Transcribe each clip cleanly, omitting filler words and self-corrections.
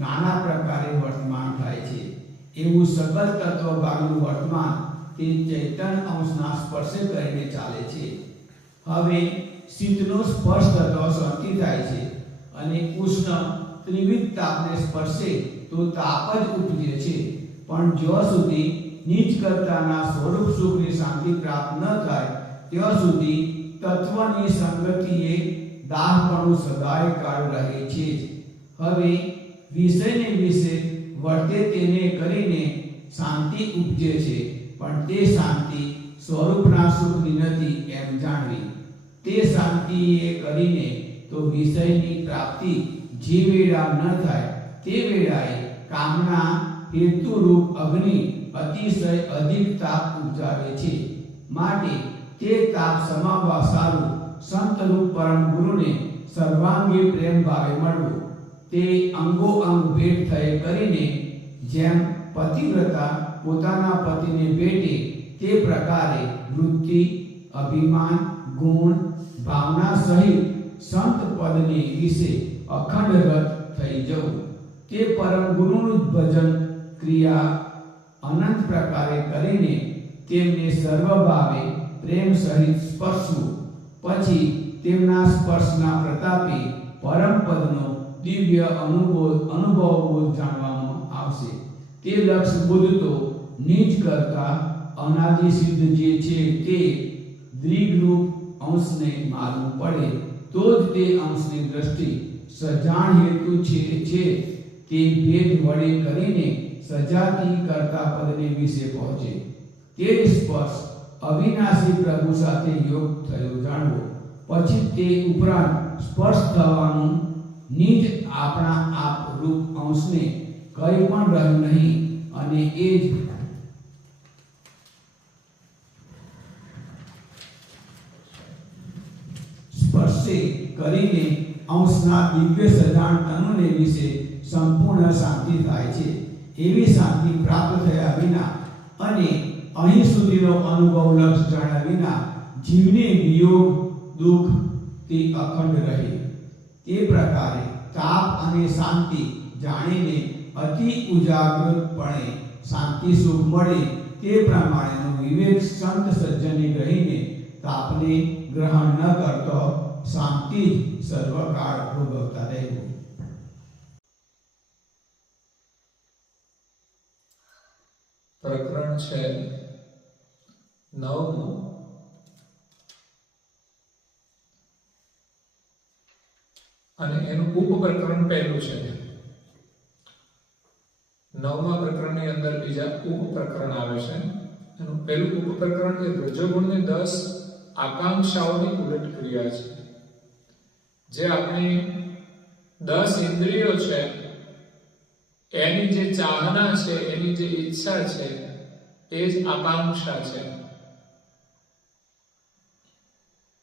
નાના પ્રકારે વર્તમાન થાય છે। એવું સકલ તત્વ ભાગનું વર્તમાન તે ચૈતન્ય અંશના સ્પર્શે કરીને ચાલે છે। હવે શીતનો સ્પર્શ થતો શાંતિ થાય છે અને ઉષ્ણ ત્રિવિધ તાપને સ્પર્શે તો તાપ જ ઉપજે છે। પણ જ્યાં સુધી નીચ કરતાના સ્વરૂપ સુખની શાંતિ પ્રાપ્ત ન થાય ત્યાં સુધી તત્વની સંગતિએ દાહપણું સદાય કાળ રહે છે જ। હવે વિષયને વિશે વર્તે તેને કરીને શાંતિ ઉપજે છે, પણ તે શાંતિ સ્વરૂપના સુખની નથી એમ જાણવી। તે શાંતિએ કરીને તો વિષયની પ્રાપ્તિ જે વેળા ન થાય તે વેળાએ કામના હેતુરૂપ અગ્નિ અતિશય અધિક તાપ ઉપજાવે છે। માટે તે તાપ સમાવવા સારું સંતરૂપ પરમ ગુરુને સર્વાંગી પ્રેમ ભાવે મળવું। તે અંગો અંગ ભેટ થઈ કરીને જેમ પતિવ્રતા પોતાના પતિને ભેટે તે પ્રકારે વૃત્તિ, અભિમાન, ગુણ, ભાવના સહિત સંત પદને વિશે અખંડ રત થઈ જવું। તે પરમ ગુરુનું ભજન ક્રિયા અનંત પ્રકારે કરીને તેમને સર્વભાવે પ્રેમ સહિત સ્પર્શવું। પછી તેમના સ્પર્શના પ્રતાપે પરમ પદનો દિવ્ય અનુભવ બોધ જાણવામાં આવશે। તે લક્ષ બુદ્ધ તો નીચ કરતા અનાદિ સિદ્ધ જે છે તે દ્વિગરૂપ અંશને માલુમ પડે તો જ તે અંશની દ્રષ્ટિ સજાણ હેતુ છે તે ભેદ વડે કરીને સજાતી કરતા પદને વિશે પહોંચે। તે સ્પર્શ અવિનાશી પ્રભુ સાથે યોગ થયો જાણવો। પછી તે ઉપરાંત સ્પર્શ થવાનું નિજ આપણા આપ રૂપ અંશને કંઈ પણ રહ્યું નહીં અને એ જ સ્પર્શે કરીને અંશના દિવ્ય સજાણ તનુને વિશે સંપૂર્ણ શાંતિ થાય છે। એવી શાંતિ પ્રાપ્ત થયા વિના અને અહીં સુધીનો અનુભવ લક્ષ જાણ્યા વિના જીવને વિયોગ દુઃખ તે અખંડ રહે। તે પ્રકારે તાપ અને શાંતિ જાણીને અતિ ઉજાગૃતપણે શાંતિ સુખ મળે તે પ્રમાણેનો વિવેક સંત સજ્જને રહીને તાપને ગ્રહણ ન કરતો શાંતિ સર્વકાળ ભોગવતા રહેવું। પ્રકરણ છે 9 અને એનું ઉપપ્રકરણ પહેલું છે। 9મા પ્રકરણની અંદર બીજા ઉપપ્રકરણ આવે છે। એનું પહેલું ઉપપ્રકરણ એ રજોગુણની 10 આકાંક્ષાઓની ઉલટ ક્રિયા છે। જે આપણી 10 ઇન્દ્રિયો છે એની જે ચાહના છે, એની જે ઈચ્છા છે એ જ આકાંક્ષા છે।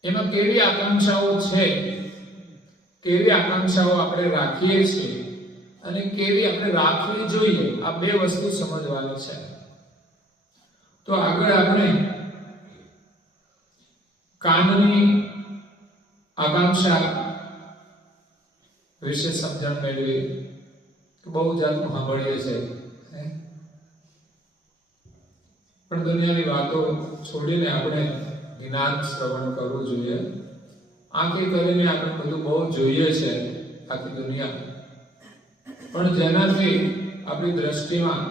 એમાં કેવી આકાંક્ષાઓ છે, કેવી આકાંક્ષાઓ આપણે રાખીએ છીએ અને કેવી આપણે રાખવી જોઈએ, આ બે વસ્તુ સમજવાની છે। તો આગળ આપણે કાનની આકાંક્ષા વિશે સમજણ મેળવી। બહુ જાતનું સાંભળીએ છીએ પણ દુનિયાની વાતો છોડીને આપણે જ્ઞાન શ્રવણ કરવું જોઈએ। આંખે કરીને આપણે બધું બહુ જોઈએ છે આખી દુનિયા, પણ જેનાથી આપણી દ્રષ્ટિમાં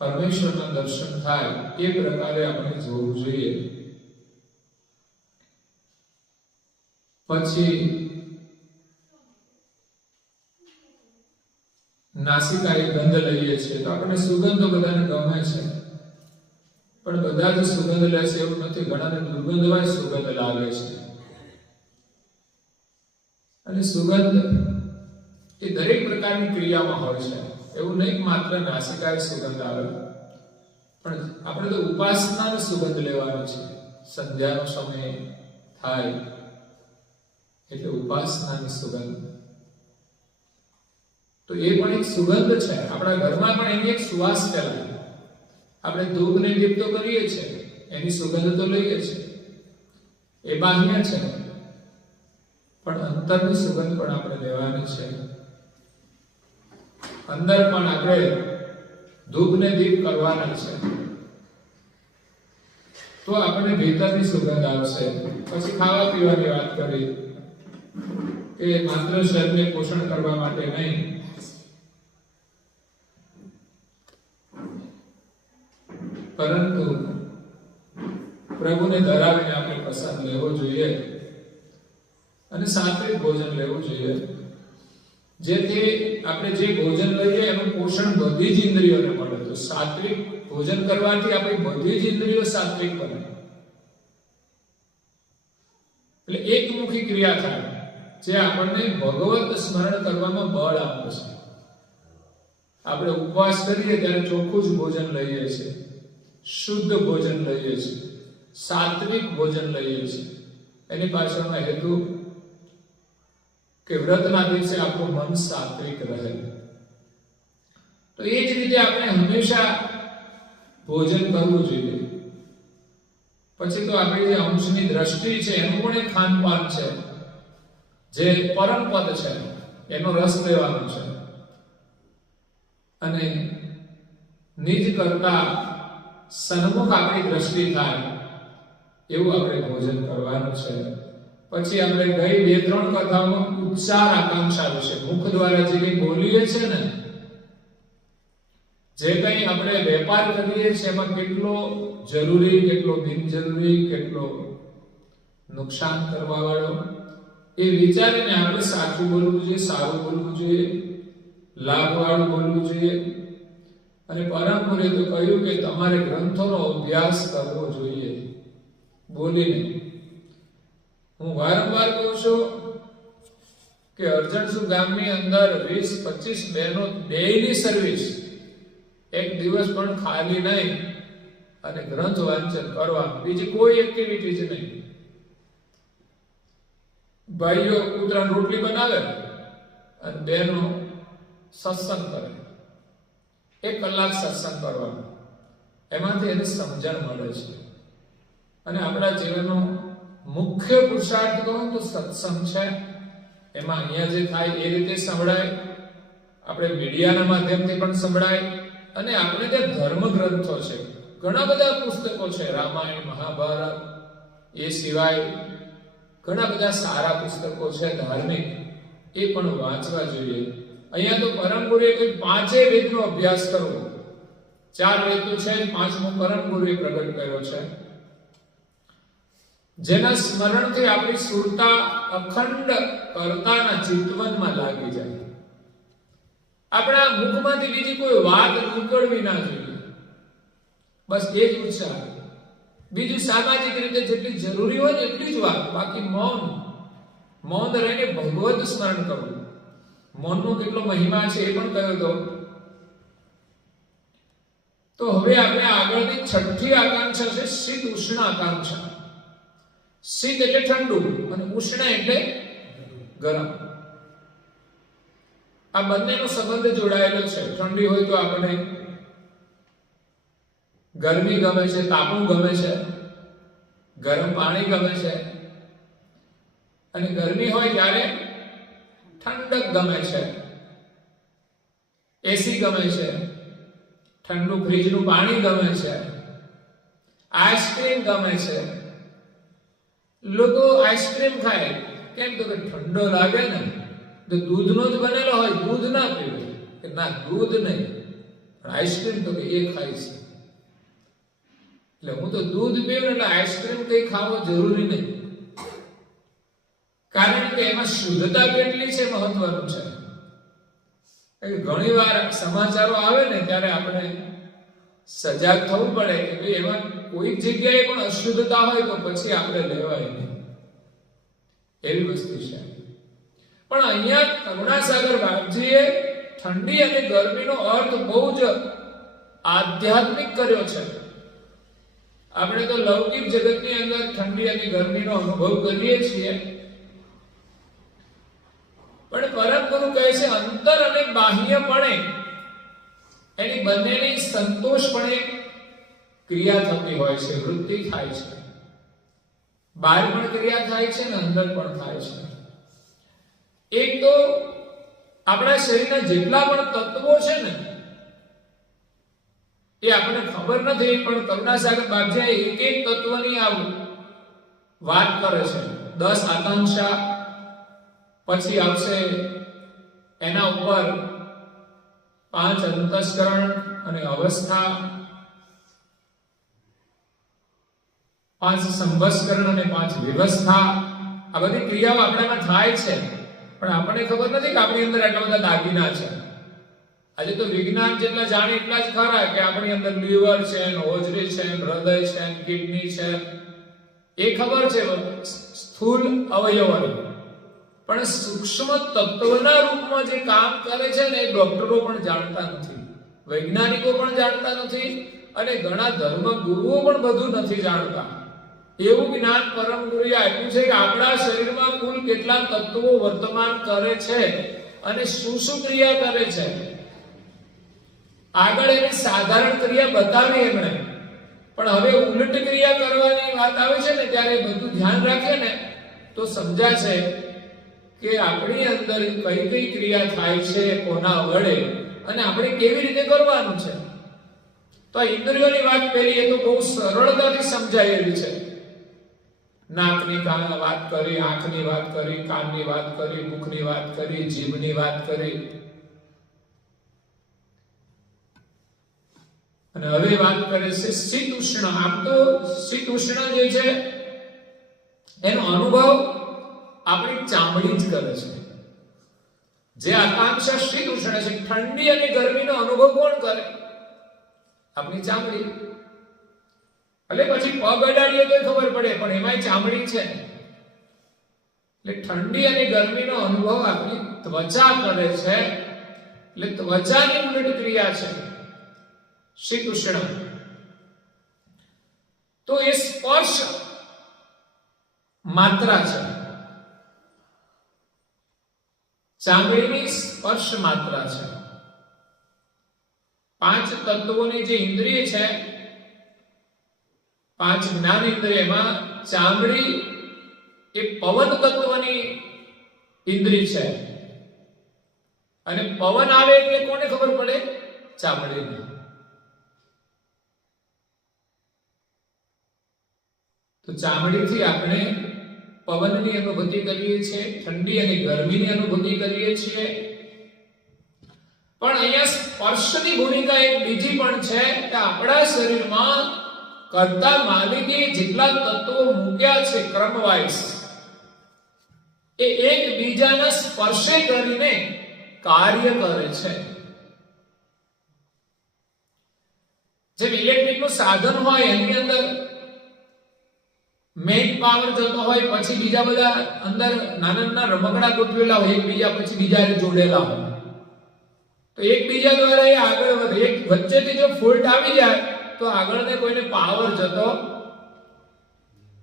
પરમેશ્વરના દર્શન થાય એ પ્રકારે આપણે જોવું જોઈએ। પછી નાસિકાએ ગંધ લઈએ છીએ તો આપણને સુગંધો બધાને ગમે છે, પણ બધા જ સુગંધ લે છે એવું નથી। ઘણાને દુર્ગંધવાય સુગંધ લાગે છે અને સુગંધ એ દરેક પ્રકારની ક્રિયામાં હોય છે। એવું નહીં માત્ર નાસિકાએ સુગંધ આવે, પણ આપણે તો ઉપાસનાની સુગંધ લેવાની છે। સંધ્યાનો સમય થાય એટલે ઉપાસનાની સુગંધ, તો એ પણ એક સુગંધ છે। આપણા ઘરમાં પણ એની એક સુવાસ ફેલાય। આપણે ધૂપને દીપ તો કરીએ છીએ, એની સુગંધ તો લઈએ છીએ, એ બાહ્ય છે, પણ અંતરની સુગંધ પણ આપણે લેવાની છે। અંદર પણ આપણે ધૂપ ને દીપ કરવાના છે, તો આપણે ભીતરની સુગંધ આવશે. પછી ખાવા પીવાની વાત કરી કે માત્ર શરીરને પોષણ કરવા માટે નહીં, પરંતુ પ્રભુને ધરાવીને આપણે પ્રસાદ લેવો જોઈએ અને સાત્વિક ભોજન લેવું જોઈએ, જેથી આપણે જે ભોજન લઈએ એનું પોષણ બધી જ ઇન્દ્રિયોને મળે. તો સાત્વિક ભોજન કરવાથી આપણી બધી જ ઇન્દ્રિયો સાત્વિક બને, એટલે એકમુખી ક્રિયા થાય જે આપણને ભગવત સ્મરણ કરવામાં બળ આપે છે. આપણે ઉપવાસ કરીએ ત્યારે ચોખ્ખું જ ભોજન લઈએ છીએ, શુદ્ધ ભોજન લઈએ છીએ, સાત્વિક ભોજન લઈએ છીએ. એની પાછળનો હેતુ કે વ્રતના દિવસે આપણું મન સાત્વિક રહે. તો એ જ રીતે આપણે હંમેશા ભોજન કરવું જોઈએ. પછી તો આપણી જે અંશની દ્રષ્ટિ છે એનું પણ એક ખાનપાન છે, જે પરમપદ છે, એનો રસ લેવાનો છે અને નિજ કરતા સન્મુખ આપણી દ્રષ્ટિ થાય એવું આપણે ભોજન કરવાનું છે. પછી આપણે ગઈ 2-3 કથાઓમાં ઉચ્ચાર આકાંક્ષા વિશે મુખ દ્વારા જે કંઈ બોલીએ છે ને, જે કંઈ આપણે વેપાર કરીએ છીએ એમાં કેટલો જરૂરી, કેટલો બિનજરૂરી, કેટલો નુકસાન કરવા વાળો, એ વિચારીને આપણે સાચું બોલવું જોઈએ, સારું બોલવું જોઈએ, લાભવાળું બોલવું જોઈએ. અને પરમ ગુરુએ તો કહ્યું કે તમારે ગ્રંથોનો અભ્યાસ કરવો જોઈએ બોલીને. હું વારંવાર કહું છું કે અર્જણસુ ગામની અંદર 20-25 બહેનો ડેઈલી સર્વિસ, એક દિવસ પણ ખાલી નહીં, અને ગ્રંથ વાંચન કરવાનું, બીજી કોઈ એક્ટિવિટી જ નહીં. ભાઈઓ કૂતરાની રોટલી બનાવે અને બહેનો સત્સંગ કરે. 1 કલાક સત્સંગ કરવાનો, એમાંથી એને સમજણ મળે છે. અને આપણા જીવનનો મુખ્ય પુરુષાર્થ કહો તો સત્સંગ છે. એમાં અહીંયા જે થાય એ રીતે સંભળાય, આપણે મીડિયાના માધ્યમથી પણ સંભળાય, અને આપણે જે ધર્મ ગ્રંથો છે, ઘણા બધા પુસ્તકો છે, રામાયણ, મહાભારત, એ સિવાય ઘણા બધા સારા પુસ્તકો છે ધાર્મિક, એ પણ વાંચવા જોઈએ. અહીંયા તો પરમ ગુરુએ કહ્યું 5 વેદનો અભ્યાસ કરવો. 4 વેદ તો છે, 5મો પરમ ગુરુએ પ્રગટ કર્યો છે, જેના સ્મરણથી આપણી સુરતા અખંડ કર્તાના ચિંતવનમાં લાગી જાય. આપણા મુખમાંથી બીજી કોઈ વાત નીકળવી ના જોઈએ, બસ એ જ ઉત્સાહ. બીજું સામાજિક રીતે જેટલી જરૂરી હોય ને એટલી જ વાત, બાકી મૌન રહીને ભગવત સ્મરણ કરવું. મૌનનો કેટલો મહિમા છે એ પણ કહ્યો હતો. તો હવે આપણે આગળની 6ઠી આકાંક્ષા છે શીત ઉષ્ણ આકાંક્ષા. શીત એટલે ઠંડુ અને ઉષ્ણ એટલે ગરમ. આ બંનેનો સંબંધ જોડાયેલો છે. ઠંડી હોય તો આપણે ગરમી ગમે છે, તાપણું ગમે છે, ગરમ પાણી ગમે છે, અને ગરમી હોય ત્યારે ઠંડક ગમે છે, એસી ગમે છે, ઠંડુ ફ્રીજનું પાણી ગમે છે, આઈસ્ક્રીમ ગમે છે. લોકો આઈસ્ક્રીમ ખાય કેમ? તો કે ઠંડો લાગે ને, તો દૂધનો જ બનેલો હોય, દૂધ ના પીવે, કે ના દૂધ નહીં પણ આઈસ્ક્રીમ તો કે એ ખાય છે. એટલે હું તો દૂધ પીવું એટલે આઈસ્ક્રીમ કઈ ખાવો જરૂરી નહીં, કારણ કે એમાં શુદ્ધતા કેટલી છે મહત્વનું છે. ઘણી વાર સમાચારો આવે ને ત્યારે આપણે સજાગ થવું પડે કે ભાઈ એમાં કોઈ જગ્યાએ પણ અશુદ્ધતા હોય તો પછી આપણે લેવાય નહીં, એવી વસ્તુ છે. પણ અહીંયા કરુણાસાગર બાપજીએ ઠંડી અને ગરમીનો અર્થ બહુ જ આધ્યાત્મિક કર્યો છે. આપણે તો લૌકિક જગતની અંદર ઠંડી અને ગરમીનો અનુભવ કરીએ છીએ, પણ પરમ ગુરુ કહે છે અંતર અને બાહ્યપણે એની બંનેની સંતોષપણે ક્રિયા થતી હોય છે, વૃત્તિ થાય છે. બહાર પણ ક્રિયા થાય છે ને અંદર પણ થાય છે. એક તો આપણા શરીરના જેટલા પણ તત્વો છે ને એ આપણને ખબર નથી, પણ કરુણાસાગર બાપજીએ એક એક તત્વની આ વાત કરે છે. 10 આકાંક્ષા, પછી આવશે એના ઉપર 5 અંતસ્કરણ અને અવસ્થા, 5 સંભસ્કરણ અને 5 વિવસ્થા. આ બધી ક્રિયાઓ આપણામાં થાય છે, પણ આપણને ખબર નથી કે આપણી અંદર આટલા બધા દાગીના છે. આજે તો વિજ્ઞાન જેટલા જાણે એટલા જ ખરા કે આપણી અંદર લીવર છે, હોજરી છે, હૃદય છે, કિડની છે, એ ખબર છે સ્થૂળ અવયવોની, પણ સૂક્ષ્મ તત્વના રૂપમાં જે કામ કરે છે ને એ ડોક્ટરો પણ જાણતા નથી, વૈજ્ઞાનિકો પણ જાણતા નથી, અને ઘણા ધર્મગુરુઓ પણ બધું નથી જાણતા. એવું જ્ઞાન પરમ ગુરુએ આપ્યું છે કે આપણા શરીરમાં કુલ કેટલા તત્વો વર્તમાન કરે છે અને શું શું ક્રિયા કરે છે. આગળ એની સાધારણ ક્રિયા બતાવી એમણે, પણ હવે ઉલટ ક્રિયા કરવાની વાત આવે છે ને ત્યારે બધું ધ્યાન રાખે ને તો સમજાશે કે આપણી અંદર કઈ કઈ ક્રિયા થાય છે, કોના વડે, અને આપણે કેવી રીતે કરવાનું છે. તો આ ઇન્દ્રિયોની વાત પેલી એ તો બહુ સરળતાથી સમજાયેલી છે. નાકની વાત કરી, આંખની વાત કરી, કાનની વાત કરી, મુખની વાત કરી, જીભની વાત કરી, અને હવે વાત કરે છે શીત ઉષ્ણ. આમ તો શીત ઉષ્ણ જે છે એનો અનુભવ આપણી ચામડી જ કરે છે. જે આકાંક્ષા શીત ઉષ્ણ છે, ઠંડી અને ગરમીનો અનુભવ કોણ કરે? આપણી ચામડી. એટલે પછી પગ અડાડીએ તો ખબર પડે, પણ એમાંય ચામડી છે. એટલે ઠંડી અને ગરમીનો અનુભવ આપણી ત્વચા કરે છે. એટલે ત્વચાની ઉલટ ક્રિયા છે શીત ઉષ્ણ. તો એ સ્પર્શ માત્રા છે, ચામડીની સ્પર્શ માત્રા છે. 5 તત્વોની જે ઇન્દ્રિય છે, 5 જ્ઞાન ઇન્દ્રિયમાં ચામડી એ પવન તત્વની ઇન્દ્રિય છે, અને પવન આવે એટલે કોને ખબર પડે? ચામડીને. તો ચામડીથી આપણે પવનની અનુભૂતિ કરીએ છીએ, ઠંડી અને ગરમીની અનુભૂતિ કરીએ છીએ. પણ અહીંયા સ્પર્શની ભૂમિકા એક બીજી પણ છે કે આપણા શરીરમાં કર્તા માલિકે જેટલા તત્વો મૂક્યા છે ક્રમવાઇઝ, એ એકબીજાના સ્પર્શે કરીને કાર્ય કરે છે. જેમ ઇલેક્ટ્રિકનું સાધન હોય એની અંદર મેઇન પાવર જતો હોય, પછી બીજા બધા અંદર નાના નાના રમકડા ગોઠવેલા હોય, એકબીજા પછી બીજા જોડેલા હોય, તો એકબીજા દ્વારા એ આગળ વધે. એક વચ્ચેથી જો ફોલ્ટ આવી જાય તો આગળને કોઈને પાવર જતો.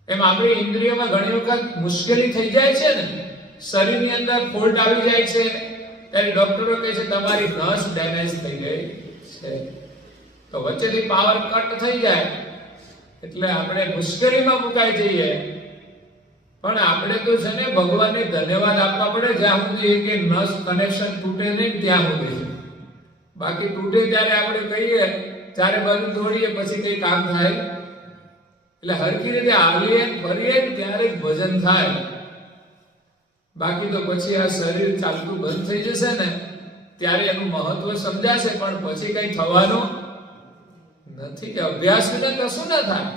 એમ આપણી ઇન્દ્રિયોમાં ઘણી વખત મુશ્કેલી થઈ જાય છે ને, શરીરની અંદર ફોલ્ટ આવી જાય છે, ત્યારે ડોક્ટરો કહે છે તમારી નસ ડેમેજ થઈ ગઈ છે. તો વચ્ચેથી પાવર કટ થઈ જાય એટલે આપણે મુશ્કેલીમાં મુકાઈ જઈએ. પણ આપણે તો છે ને ભગવાનને ધન્યવાદ આપવા પડે જ્યાં સુધી કે નસ કનેક્શન તૂટે નહીં ત્યાં સુધી. બાકી તૂટે ત્યારે આપણે કહીએ, ચારે બાજુ દોડીએ, પછી કઈ કામ થાય? એટલે હરખી રીતે હાલીએ ફરીએ ત્યારે જ ભજન થાય. બાકી તો પછી આ શરીર ચાલતું બંધ થઈ જશે ને ત્યારે એનું મહત્વ સમજાશે, પણ પછી કઈ થવાનું નથી. કે અભ્યાસ વિના કશું ના થાય.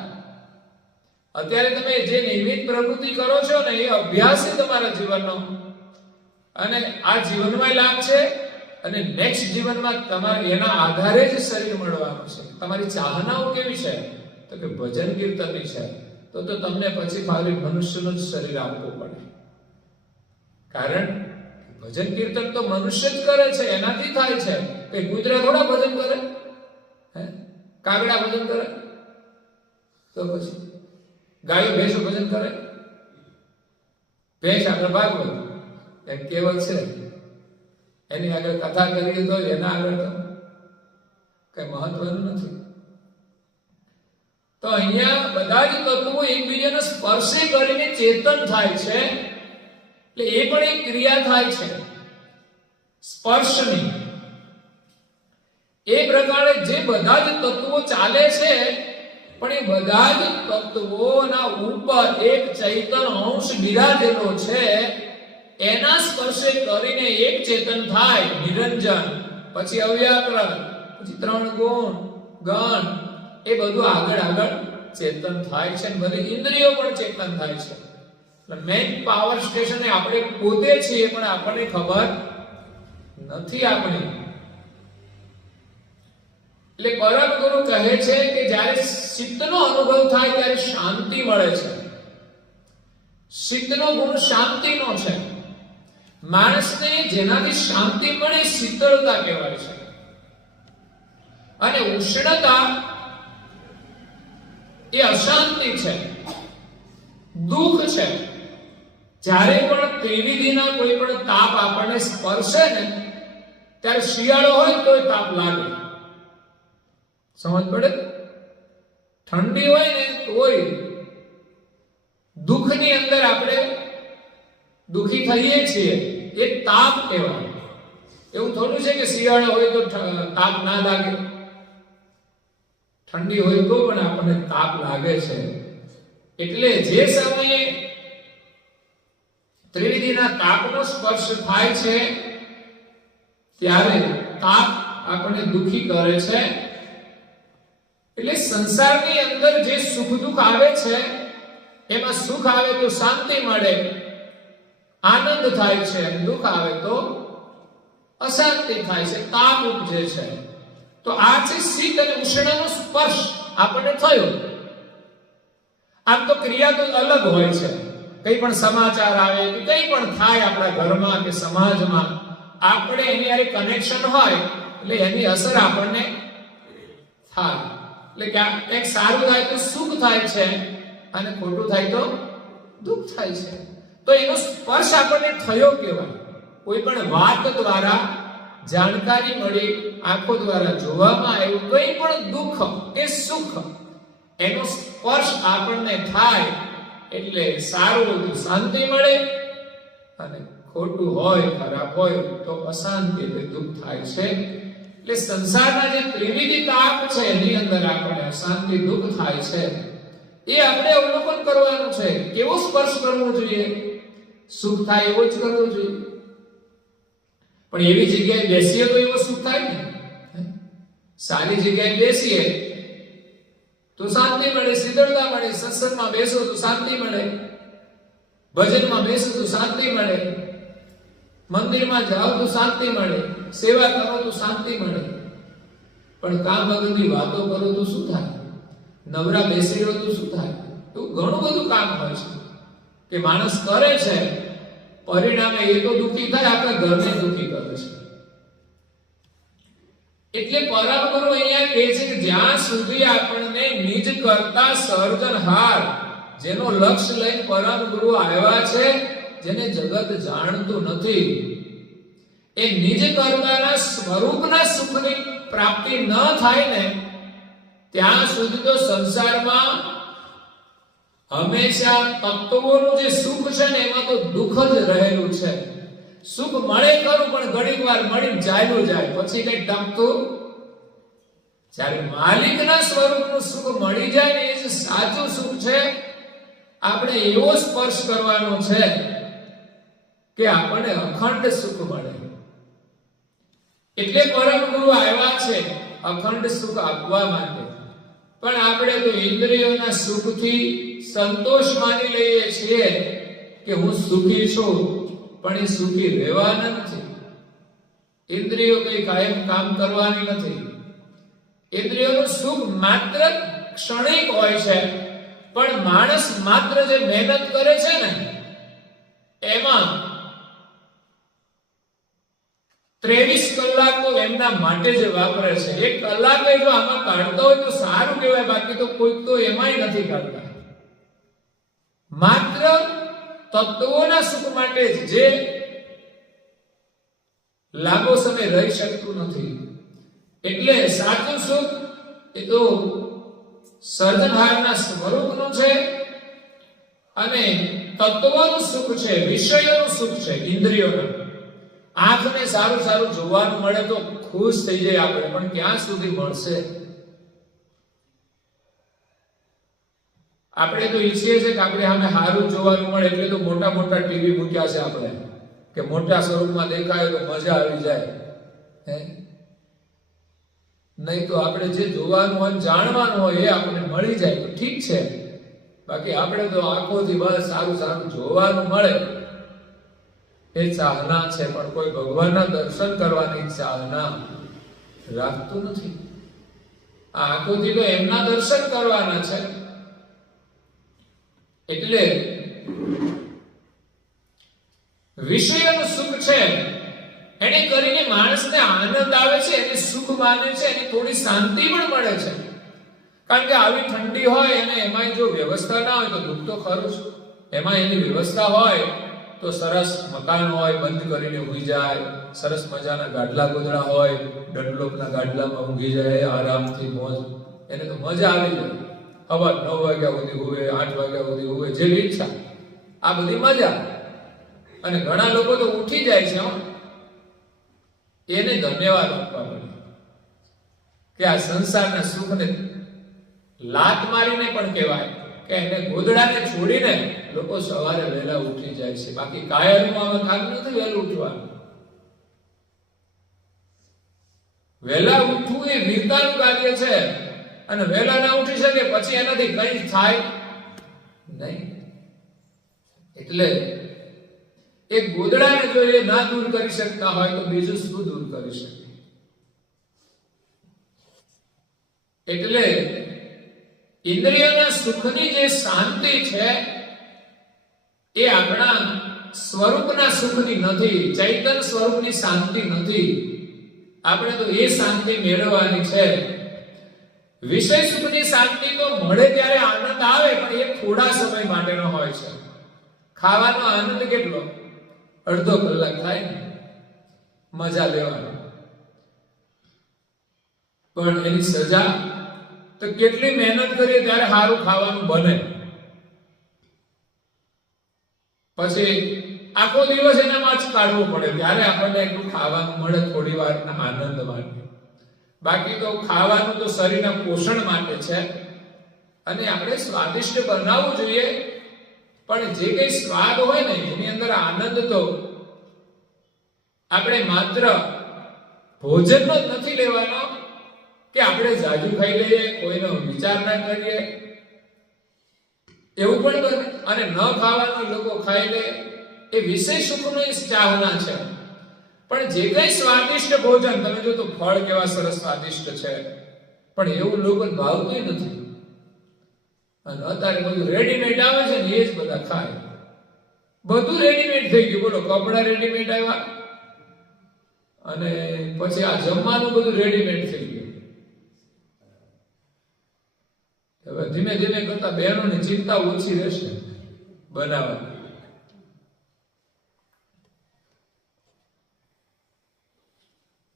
અત્યારે તમે જે નિયમિત પ્રવૃત્તિ કરો છો ને એ અભ્યાસ છે તમારા જીવનનો, અને આ જીવનમાં લાભ છે, અને નેક્સ્ટ જીવનમાં તમારે એના આધારે જ શરીર મળવાનું છે. તમારી ચાહનાઓ કેવી છે? તો કે ભજન કીર્તનની છે. તો તમને પછી ખાલી મનુષ્યનું જ શરીર આપવું પડે. કારણ ભજન કીર્તન તો મનુષ્ય જ કરે છે, એનાથી થાય છે. કે કૂતરા થોડા ભજન કરે? હે, કાગડા ભજન કરે? તો પછી ગાયો ભેંસો ભજન કરે? ભેંસ આગળ ભાગવત એમ કહેવત છે, એની આગળ કથા કરીએ તો એના આગળ તો કઈ મહત્વનું નથી. તો અહીંયા બધા જ તત્વો એકબીજાને સ્પર્શે કરીને ચેતન થાય છે, એટલે એ પણ એક ક્રિયા થાય છે. સ્પર્શની. એ પ્રકારે જે બધા જ તત્વો ચાલે છે, પણ એ બધા જ તત્વોના ઉપર એક ચૈતન અંશ બિરાજેલો છે. એના સ્પર્શે કરીને એક ચેતન થાય, નિરંજન, પછી અવ્યાકૃત, પછી 3 ગુણ, ગણ, એ બધું આગળ ચેતન થાય છે. બધી ઇન્દ્રિયો પણ ચેતન થાય છે. એટલે મેઇન પાવર સ્ટેશન આપણે પોતે છીએ, પણ આપણને ખબર નથી. આપણે એટલે પરમ ગુરુ કહે છે કે જ્યારે ચિત્તનો અનુભવ થાય ત્યારે શાંતિ મળે છે. ચિત્તનો ગુણ શાંતિનો છે. માણસને જેનાથી શાંતિ મળે શીતળતા કહેવાય છે. અને ઉષ્ણતા એ અશાંતિ છે, દુઃખ છે. જ્યારે પણ ત્રિવિધિના કોઈ પણ તાપ આપણને સ્પર્શે ને, ત્યારે શિયાળો હોય તો તાપ લાગે, સમજ પડે? ઠંડી હોય ને તોય દુઃખની અંદર આપણે દુઃખી થઈએ છીએ, એ તાપ કહેવાય. એવું થોડું છે કે શિયાળો હોય તો તાપ ના લાગે, ઠંડી હોય તો પણ આપણને તાપ લાગે છે. એટલે જે સમયે ત્રિવિધિના તાપનો સ્પર્શ થાય છે ત્યારે તાપ આપણને દુઃખી કરે છે. એટલે સંસારની અંદર જે સુખ દુઃખ આવે છે, એમાં સુખ આવે તો શાંતિ મળે, આનંદ થાય છે, અને દુઃખ આવે તો અશાંતિ થાય છે, તાપ ઉપજે છે. તો આ છે શીત અને ઉષ્ણનો સ્પર્શ આપણને થયો. આમ તો ક્રિયા તો અલગ હોય છે. કંઈ પણ સમાચાર આવે કે કંઈ પણ થાય આપણા ઘરમાં કે સમાજમાં, આપણે એની હારે કનેક્શન હોય એટલે એની અસર આપણને થાય. એટલે કે કંઈક સારું થાય તો સુખ થાય છે, અને ખોટું થાય તો દુઃખ થાય છે. તો એનો સ્પર્શ આપણને થયો કહેવાય. કોઈ પણ વાત દ્વારા જાણકારી મળી, આંખો દ્વારા જોવામાં આવ્યું, કોઈ પણ દુઃખ કે સુખ, એનો સ્પર્શ આપણને થાય એટલે સારું હોય તો શાંતિ મળે, અને ખોટું હોય, ખરાબ હોય તો અશાંતિ એટલે દુઃખ થાય છે. એટલે સંસારના જે ત્રિવિધિ તાપ છે એની અંદર આપણને અશાંતિ, દુઃખ થાય છે. એ આપણે અવલોકન કરવાનું છે. કેવો સ્પર્શ કરવો જોઈએ? સુખ થાય એવો જ કરવો જોઈએ. પણ એવી જગ્યાએ બેસીએ તો એવો સુખ થાય ને. સારી જગ્યાએ બેસીએ તો શાંતિ મળે, શીતળતા મળે. સત્સંગમાં બેસો તો શાંતિ મળે, ભજનમાં બેસો તો શાંતિ મળે, મંદિરમાં જાઓ તો શાંતિ મળે, સેવા કરો તો શાંતિ મળે. પણ કામ વગરની વાતો કરો તો શું થાય? નવરા બેસી રહો તો શું થાય? એવું ઘણું બધું કામ હોય છે કે માણસ કરે છે, પરિણામે એ તો દુઃખી થાય, આપણા ઘરને દુઃખી કરે છે. એટલે પરમ ગુરુ અહીંયા કહે છે કે જ્યાં સુધી આપણને નિજ કરતા સર્જનહાર, જેનો લક્ષ્ય લઈને પરમ ગુરુ આવ્યા છે, જેને જગત જાણતું નથી, એ નિજ કરતાના સ્વરૂપના સુખની પ્રાપ્તિ ન થાય ને, ત્યાં સુધી તો સંસારમાં હંમેશા તત્વોનું જે સુખ છે ને એમાં તો દુઃખ જ રહેલું છે. સુખ મળે ખરું, પણ ઘણીક વાર મળીને ચાલ્યું જાય, પછી કઈ ટકતું. જ્યારે માલિકના સ્વરૂપનું સુખ મળી જાય ને, એ જ સાચું સુખ છે. આપણે એવો સ્પર્શ કરવાનો છે કે આપણને અખંડ સુખ મળે. એટલે પરમ ગુરુ આવ્યા છે અખંડ સુખ આપવા માટે. પણ આપણે તો ઇન્દ્રિયોના સુખથી સંતોષ માની લઈએ છીએ કે હું સુખી છું, પણ એ સુખી રહેવાના નથી. ઇન્દ્રિયો કઈ કાયમ કામ કરવાની નથી. ઇન્દ્રિયોનું સુખ માત્ર ક્ષણિક હોય છે, પણ માણસ માત્ર જે મહેનત કરે છે ને, એમાં 23 કલાક તો એમના માટે જ વાપરે છે. એક કલાક જો આમાં કાઢતો હોય તો સારું કહેવાય, બાકી તો કોઈ તો એમાંય નથી કાઢતા. માત્ર તત્વોના સુખ માટે જ જે લાંબો સમય રહી શકતું નથી. એટલે સાચું સુખ એ તો સર્જનહારના સ્વરૂપનું છે, અને તત્વોનું સુખ છે, વિષયોનું સુખ છે, ઇન્દ્રિયોનું. આંખને સારું સારું જોવાનું મળે તો ખુશ થઈ જાય આપણે, પણ ક્યાં સુધી મળશે? આપણે તો ઈચ્છીએ છીએ કે આપણે સામે સારું જોવાનું મળે, એટલે તો મોટા મોટા ટીવી મૂક્યા છે આપણે, કે મોટા સ્વરૂપમાં દેખાય તો મજા આવી જાય. હે, નહીં તો આપણે જે જોવાનું હોય જાણવાનું હોય એ આપણને મળી જાય તો ઠીક છે. બાકી આપણે તો આંખોથી બસ સારું સારું જોવાનું મળે એ ચાહના છે, પણ કોઈ ભગવાનના દર્શન કરવાની ચાહના રાખતું નથી. આ આંખોથી તો એમના દર્શન કરવાના છે. એટલે વિષયનું સુખ છે એને કરીને માણસને આનંદ આવે છે, એને સુખ માને છે, એને થોડી શાંતિ પણ મળે છે. કારણ કે આવી ઠંડી હોય અને એમાં જો વ્યવસ્થા ના હોય તો દુઃખ તો ખરું જ. એમાં એની વ્યવસ્થા હોય તો સરસ મકાન હોય, બંધ કરીને ઊંઘી જાય, સરસ મજાના ગાડલા ગોદડા હોય, ડંડલોકના ગાડલામાં ઊંઘી જાય આરામથી, મોજ, એને તો મજા આવી જાય. સવાર 9 વાગ્યા સુધી હુવે, 8 વાગ્યા સુધી હુવે, જેવી ઈચ્છા, આ બધી મજા. અને ઘણા લોકો તો ઉઠી જાય છે, એને ધન્યવાદ આપવા પડે કે આ સંસારના સુખને લાત મારીને પણ કહેવાય કે એને ગોદડાને છોડીને લોકો સવારે વહેલા ઉઠી જાય છે. બાકી કાયરનું આમાં કામ નથી વહેલું ઉઠવાનું. વહેલા ઉઠવું એ વીરતાનું કાર્ય છે, અને વહેલા ના ઉઠી શકે પછી એનાથી કઈ થાય નહીં. એટલે એક ગોદડાને જો એ ના દૂર કરી શકતા હોય તો બીજું શું દૂર કરી શકે? એટલે ઇન્દ્રિયોના સુખની જે શાંતિ છે એ આપણા સ્વરૂપના સુખની નથી, ચૈતન્ય સ્વરૂપની શાંતિ નથી. આપણે તો એ શાંતિ મેળવવાની છે. વિષય સુખની શાંતિ તો મળે ત્યારે આનંદ આવે, પણ એ થોડા સમય માટેનો હોય છે. ખાવાનો આનંદ કેટલો? અડધો કલાક થાય ને, મજા લેવાની. પણ એની સજા તો કેટલી મહેનત કરીએ ત્યારે સારું ખાવાનું બને, પછી આખો દિવસ એનામાં જ કાઢવો પડે ત્યારે આપણને એટલું ખાવાનું મળે થોડી વારના આનંદ માટે. બાકી તો ખાવાનું તો શરીરના પોષણ માટે છે, અને આપણે સ્વાદિષ્ટ બનાવવું જોઈએ. પણ જે કઈ સ્વાદ હોય ને એની અંદર આનંદ તો આપણે માત્ર ભોજનનો જ નથી લેવાનો કે આપણે જાજુ ખાઈ લઈએ, કોઈનો વિચાર ના કરીએ, એવું પણ બને. અને ન ખાવાનું લોકો ખાઈ લે, એ વિષય સુખની ચાહના છે. પણ જે કઈ સ્વાદિષ્ટ ભોજન, તમે જો તો ફળ કેવા સરસ સ્વાદિષ્ટ છે, પણ એવું લોકોને ભાવતું નથી. અને અત્યારે બધું રેડીમેડ આવે છે ને એ જ બધા ખાય. બધું રેડીમેડ થઈ ગયું. બોલો, કપડા રેડીમેડ આવ્યા, અને પછી આ જમવાનું બધું રેડીમેડ થઈ ગયું. હવે ધીમે ધીમે કરતા બહેનોની ચિંતા ઓછી રહેશે બનાવવાની.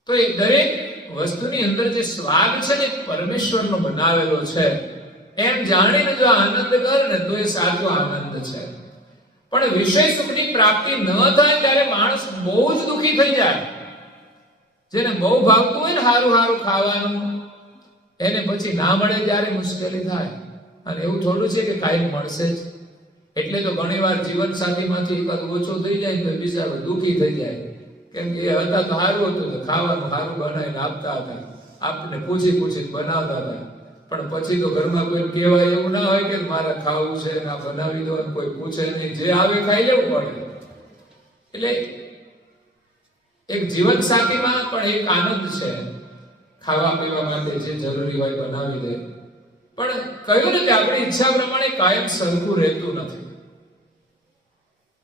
તો એ દરેક વસ્તુની અંદર જે સ્વાદ છે ને પરમેશ્વરનો બનાવેલો છે, એમ જાણીને જો આનંદ કરે ને તો એ સાચો આનંદ છે. પણ વિષય સુખની પ્રાપ્તિ ન થાય ત્યારે માણસ બહુ જ દુઃખી થઈ જાય. જેને બહુ ભાવતું હોય ને સારું સારું ખાવાનું, એને પછી ના મળે ત્યારે મુશ્કેલી થાય. અને એવું થોડું છે કે કાંઈ મળશે જ. એટલે તો ઘણીવાર જીવન સાથીમાંથી એકાદ ઓછો થઈ જાય તો બિચારો દુઃખી થઈ જાય. કેમ કે એ હતા તો સારું હતું, તો ખાવાનું સારું બનાવીને આપતા હતા, આપને પૂછી પૂછીને બનાવતા હતા. પણ પછી તો ઘરમાં કોઈ કહેવાય એવું ના હોય કે મારે ખાવું છે ના બનાવી દો, કોઈ પૂછે નહીં, જે આવે ખાઈ લેવું પડે. એટલે એક જીવન સાથીમાં પણ એક આનંદ છે, ખાવા પીવા માટે જે જરૂરી હોય બનાવી દે. પણ કહ્યું ને કે આપણી ઈચ્છા પ્રમાણે કાયમ સરખું રહેતું નથી.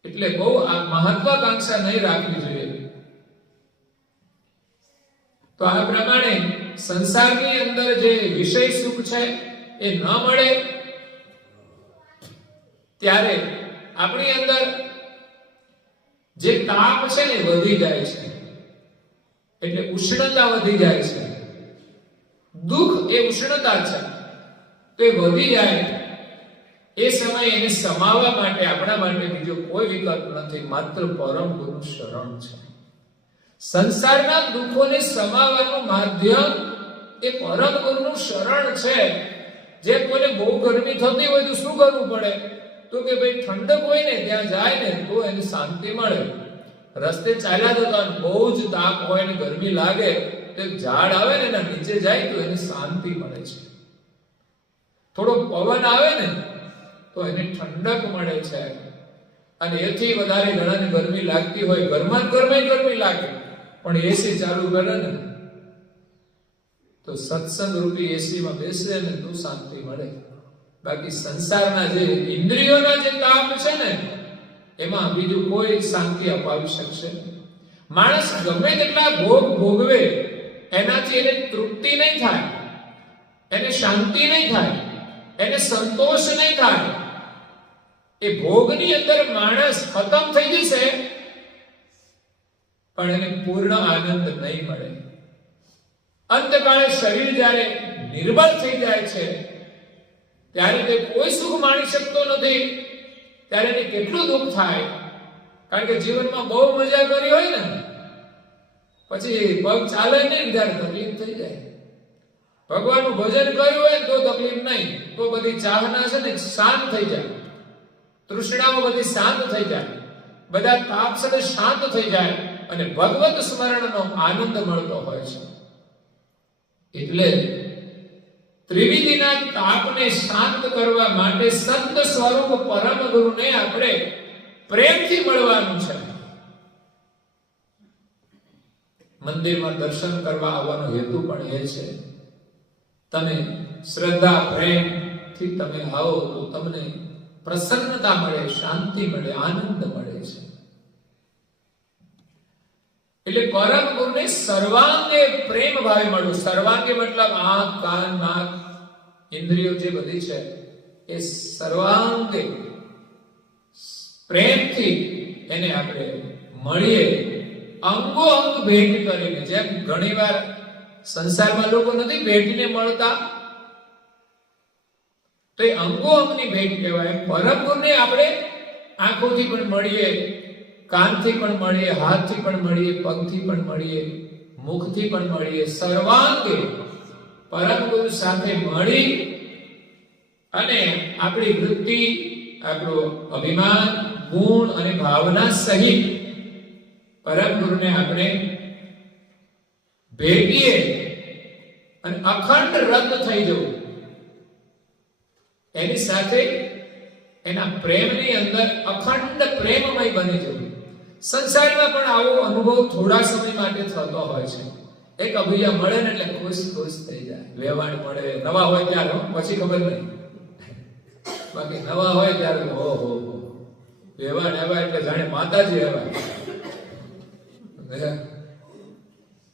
એટલે બહુ આ મહત્વાકાંક્ષા નહીં રાખવી જોઈએ. તો આ પ્રમાણે સંસારની અંદર જે વિષય સુખ છે એ ન મળે ત્યારે આપણી અંદર જે તાપ છે ને વધી જાય છે. એટલે ઉષ્ણતા વધી જાય છે. દુઃખ એ ઉષ્ણતા છે, તો એ વધી જાય. એ સમયે એને સમાવવા માટે આપણા માટે બીજો કોઈ વિકલ્પ નથી, માત્ર પરમ ગુરુ શરણ છે. સંસારના દુઃખોને સમાવવાનું માધ્યમ એ પરમ ગુરુનું શરણ છે. જે કોઈને બહુ ગરમી થતી હોય તો શું કરવું પડે? તો કે ભાઈ ઠંડક હોય ને ત્યાં જાય ને તો એને શાંતિ મળે. રસ્તે ચાલ્યા જતા બહુ જ તાપ હોય ને ગરમી લાગે તો ઝાડ આવે ને એના નીચે જાય તો એને શાંતિ મળે છે. થોડો પવન આવે ને તો એને ઠંડક મળે છે. અને એથી વધારે ઘણાને ગરમી લાગતી હોય, ઘરમાં ગરમી લાગે, પણ એસી ચાલુ કરે ને તો સત્સંગ રૂપી એસીમાં બેસે ને તો શાંતિ મળે. બાકી સંસારના જે ઇન્દ્રિયોના જે તાપ છે ને એમાં બીજું કોઈ શાંતિ અપાવી શકશે. માણસ ગમે તેટલા ભોગ ભોગવે એનાથી એને તૃપ્તિ નહીં થાય, એને શાંતિ નહીં થાય, એને સંતોષ નહીં થાય. એ ભોગની અંદર માણસ ખતમ થઈ જશે પણ એને પૂર્ણ આનંદ નહીં મળે. અંતકાળે શરીર જ્યારે નિર્બળ થઈ જાય છે ત્યારે તે કોઈ સુખ માણી શકતો નથી. ત્યારે એને કેટલું દુઃખ થાય. કારણ કે જીવનમાં બહુ મજા કરી હોય ને પછી પગ ચાલે નહીં ત્યારે તકલીફ થઈ જાય. ભગવાનનું ભજન કર્યું હોય તો તકલીફ નહીં, તો બધી ચાહના છે ને શાંત થઈ જાય, તૃષ્ણાઓ બધી શાંત થઈ જાય, બધા તાપ છે શાંત થઈ જાય અને ભગવત સ્મરણનો આનંદ મળતો હોય છે. એટલે ત્રિવિધિના તાપને શાંત કરવા માટે સંત સ્વરૂપ પરમ ગુરુને આપણે પ્રેમથી મળવાનું છે. મંદિરમાં દર્શન કરવા આવવાનો હેતુ પણ એ છે. તમે શ્રદ્ધા પ્રેમથી તમે આવો તો તમને પ્રસન્નતા મળે, શાંતિ મળે, આનંદ મળે છે. એટલે પરમ ગુરુને સર્વાંગે પ્રેમ ભાવે મળવું. સર્વાંગે મતલબ આંખ, કાન, નાક, ઇન્દ્રિયો જે બધી છે એ સર્વાંગે પ્રેમથી એને આપણે મળીએ, અંગો અંગ ભેટ કરીને. જેમ ઘણીવાર સંસારમાં લોકો નથી ભેટીને મળતા, તો એ અંગો અંગની ભેટ કહેવાય. પરમ ગુરુને આપણે આંખોથી પણ મળીએ, કાનથી પણ મળીએ, હાથથી પણ મળીએ, પગથી પણ મળીએ, મુખથી પણ મળીએ. સર્વાંગે પરમ ગુરુ સાથે મળી અને આપણી વૃત્તિ, આપણું અભિમાન, ગુણ અને ભાવના સહિત પરમ ગુરુને આપણે ભેટીએ અને અખંડ રત થઈ જવું. એની સાથે એના પ્રેમની અંદર અખંડ પ્રેમમય બની જવું. સંસારમાં પણ આવો અનુભવ થોડા સમય માટે થતો હોય છે. એક અભિયા મળે ને એટલે ખુશ થઈ જાય. વેવાણ મળે, નવા હોય ત્યારે, પછી ખબર નહીં. બાકી નવા હોય ત્યારે ઓહો વેવાણ આવ્યા એટલે જાણે માતાજી આવ્યા.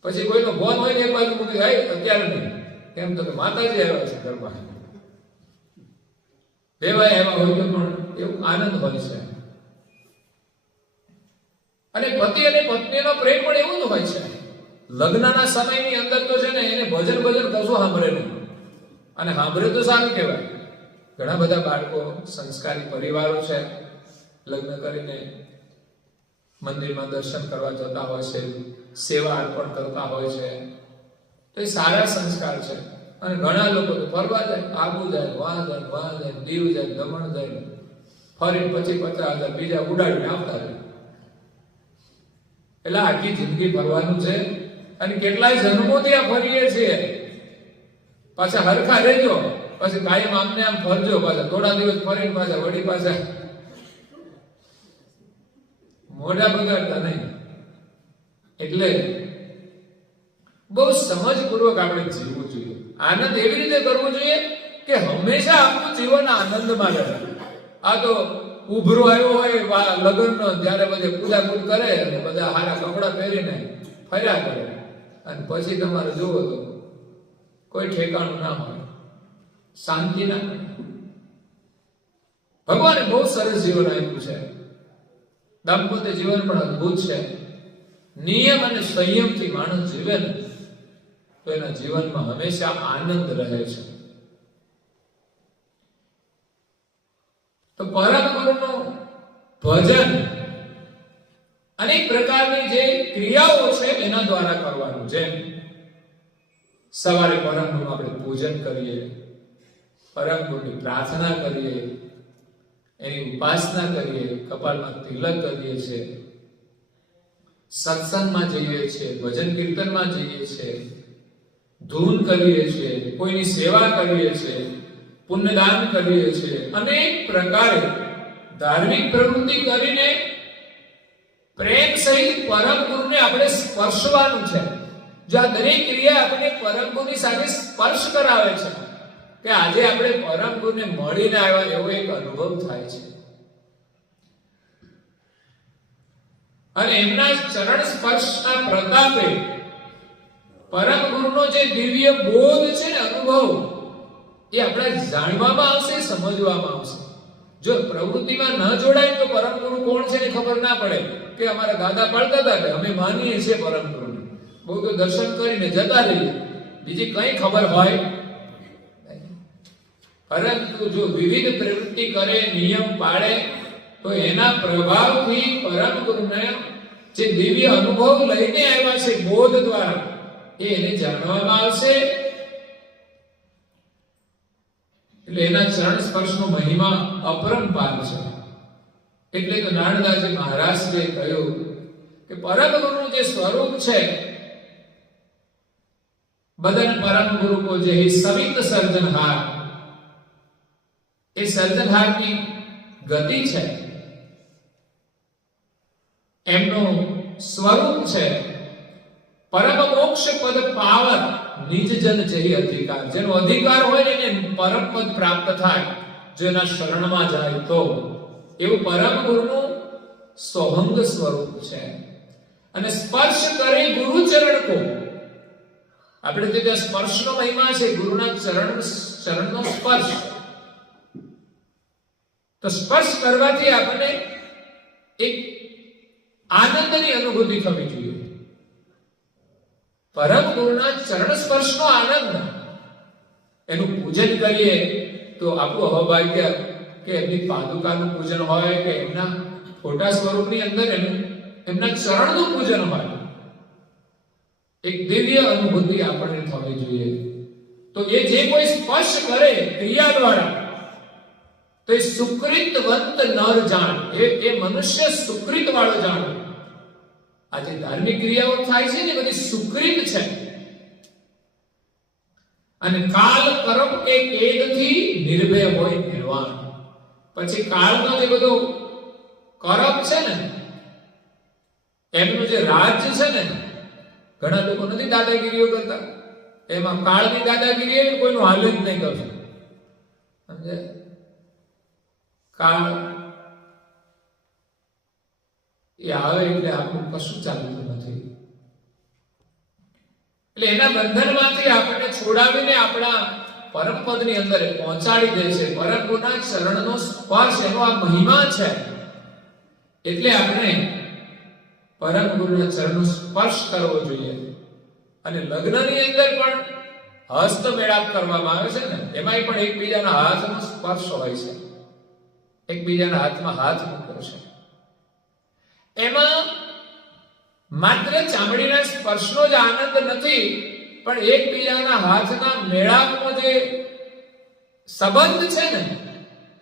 પછી કોઈનો ફોન હોય ને એક બાજુ મૂકી અત્યારે નહીં, કેમ તો કે માતાજી આવ્યા છે ઘરમાં. વેવાય આવ્યા હોય તો પણ એવું આનંદ હોય છે. અને પતિ અને પત્નીનો પ્રેમ પણ એવું જ હોય છે. લગ્નના સમયની અંદર તો છે ને એને ભજન કશું સાંભળે નહીં, અને સાંભળે તો સારું કહેવાય. ઘણા બધા બાળકો સંસ્કારી પરિવારો છે, લગ્ન કરીને મંદિરમાં દર્શન કરવા જતા હોય છે, સેવા અર્પણ કરતા હોય છે, તો એ સારા સંસ્કાર છે. અને ઘણા લોકો તો ફરવા જાય, આબુ જાય, વાહ જાય, દીવ જાય, દમણ જાય, ફરી પછી 50,000 બીજા ઉડાડીને આવતા રહે. એટલે આખી જિંદગી ફરવાનું છે અને કેટલાય જન્મો ત્યાં ફરીએ છીએ. પાછા હરખા રહેજો, પછી કાયમ આમને આમ ફરજો, પાછા થોડા દિવસ ફરીને પાછા વળી પાછા મોઢા બગાડતા નહીં. એટલે બહુ સમજપૂર્વક આપણે જીવવું જોઈએ. આનંદ એવી રીતે કરવો જોઈએ કે હંમેશા આપણું જીવન આનંદમાં રહે. આ તો ઉભરો આવ્યો હોય લગ્નનો, ત્યારે બધે પૂજાપૂજ કરે અને બધા સારા કપડા પહેરીને ફર્યા કરે, અને પછી તમારે જોવો તો કોઈ ઠેકાણું ના હોય, શાંતિ ના હોય. ભગવાને બહુ સરસ જીવન આપ્યું છે. દાંપત્ય જીવન પણ અદ્ભુત છે. નિયમ અને સંયમથી માણસ જીવે ને તો એના જીવનમાં હંમેશા આનંદ રહે છે. તો પરમ ગુરુનું ભજન અનેક પ્રકારની જે ક્રિયાઓ છે એના દ્વારા કરવાનું. જેમ સવારે પરમ ગુરુનું આપણે પૂજન કરીએ, પરમ ગુરુની પ્રાર્થના કરીએ, એની ઉપાસના કરીએ, કપાળમાં તિલક કરીએ છીએ, સત્સંગમાં જઈએ છીએ, ભજન કીર્તનમાં જઈએ છીએ, ધૂન કરીએ છીએ, કોઈની સેવા કરીએ છીએ, પુણ્યદાન કરીએ છીએ, અનેક પ્રકારે ધાર્મિક પ્રવૃત્તિ કરીને પ્રેમ સહિત પરમ ગુરુને આપણે સ્પર્શવાનું છે. જો આ દરેક ક્રિયા આપણે પરમ ગુરુની સાથે સ્પર્શ કરાવે છે કે આજે આપણે પરમ ગુરુને મળીને આવ્યા એવો એક અનુભવ થાય છે. અને એમના ચરણ સ્પર્શના પ્રતાપે પરમ ગુરુનો જે દિવ્ય બોધ છે ને, અનુભવ, એ આપણે જાણવામાં આવશે, સમજવામાં આવશે. જો પ્રવૃત્તિમાં ન જોડાય તો પરમ ગુરુ કોણ છે એ ખબર ના પડે. કે અમારા દાદા પડતા હતા કે અમે માનીએ છીએ પરમ ગુરુને, બહુ તો દર્શન કરીને જતા રહીએ, બીજી કઈ ખબર હોય. પરંતુ જો વિવિધ પ્રવૃત્તિ કરે, નિયમ પાળે, તો એના પ્રભાવથી પરમ ગુરુને જે દિવ્ય અનુભવ લઈને આવ્યા છે બોધ દ્વારા, એને જાણવામાં આવશે. એટલે એના ચરણ સ્પર્શનો મહિમા અપરંપાર છે. એટલે તો નારદાજી મહારાજે કહ્યું કે પરમ ગુરુનું જે સ્વરૂપ છે, બદન પરમ ગુરુ કો જે સવિત સર્જનહાર, એ સર્જનહારની ગતિ છે, એમનું સ્વરૂપ છે. પરમ મોક્ષ પદ પાવર નિજ જન જેહી અધિકાર, જેનો અધિકાર હોય ને એને પરમ પદ પ્રાપ્ત થાય જો એના શરણમાં જાય તો. એવું પરમ ગુરુનું સોહંગ સ્વરૂપ છે. અને સ્પર્શ કરે ગુરુ ચરણ કો, આપણે તે સ્પર્શનો મહિમા છે, ગુરુના ચરણનો સ્પર્શ. તો સ્પર્શ કરવાથી આપણને એક આનંદની અનુભૂતિ થવી જોઈએ. પરમ ગુરુના ચરણ સ્પર્શનો આનંદ, એનું પૂજન કરીએ તો આપણું અહોભાગ્ય કે એમની પાદુકાનું પૂજન હોય કે એમના ફોટા સ્વરૂપની અંદર એમના ચરણનું પૂજન હોય, એક દિવ્ય અનુભૂતિ આપણને થવી જોઈએ. તો એ જે કોઈ સ્પર્શ કરે ક્રિયા દ્વારા, તો એ સુકૃતવંત નર જાણ, એ મનુષ્ય સુકૃત વાળો જાણ. આ જે ધાર્મિક ક્રિયાઓ થાય છે ને બધી સુકૃત છે. અને કાલ કરમ કે કેદથી નિર્ભય હોય નિર્વાણ. પછી કાળનો જે બધો કરમ છે ને, એમનું જે રાજ્ય છે ને, ઘણા લોકો નથી દાદાગીરીઓ કરતા, એમાં કાળની દાદાગીરી એ કોઈનું હાલ જ નહીં કરશે. સમજે? કાળ એ આવે એટલે આપણું કશું ચાલતું નથી. એટલે એના બંધનમાંથી આપણને છોડાવીને આપણા પરમ પદની અંદર પહોંચાડી દે છે. પરમ ગુરુના ચરણનો સ્પર્શ, એનો આ મહિમા છે. એટલે આપણે પરમ ગુરુના ચરણનો સ્પર્શ કરવો જોઈએ. અને લગ્નની અંદર પણ હસ્ત મેળાપ કરવામાં આવે છે ને, એમાંય પણ એકબીજાના હાથનો સ્પર્શ હોય છે, એકબીજાના હાથમાં હાથ મૂક્યો છે. એમાં માત્ર ચામડીના સ્પર્શનો જ આનંદ નથી, પણ એકબીજાના હાથના મેળાપનો જે સંબંધ છે ને,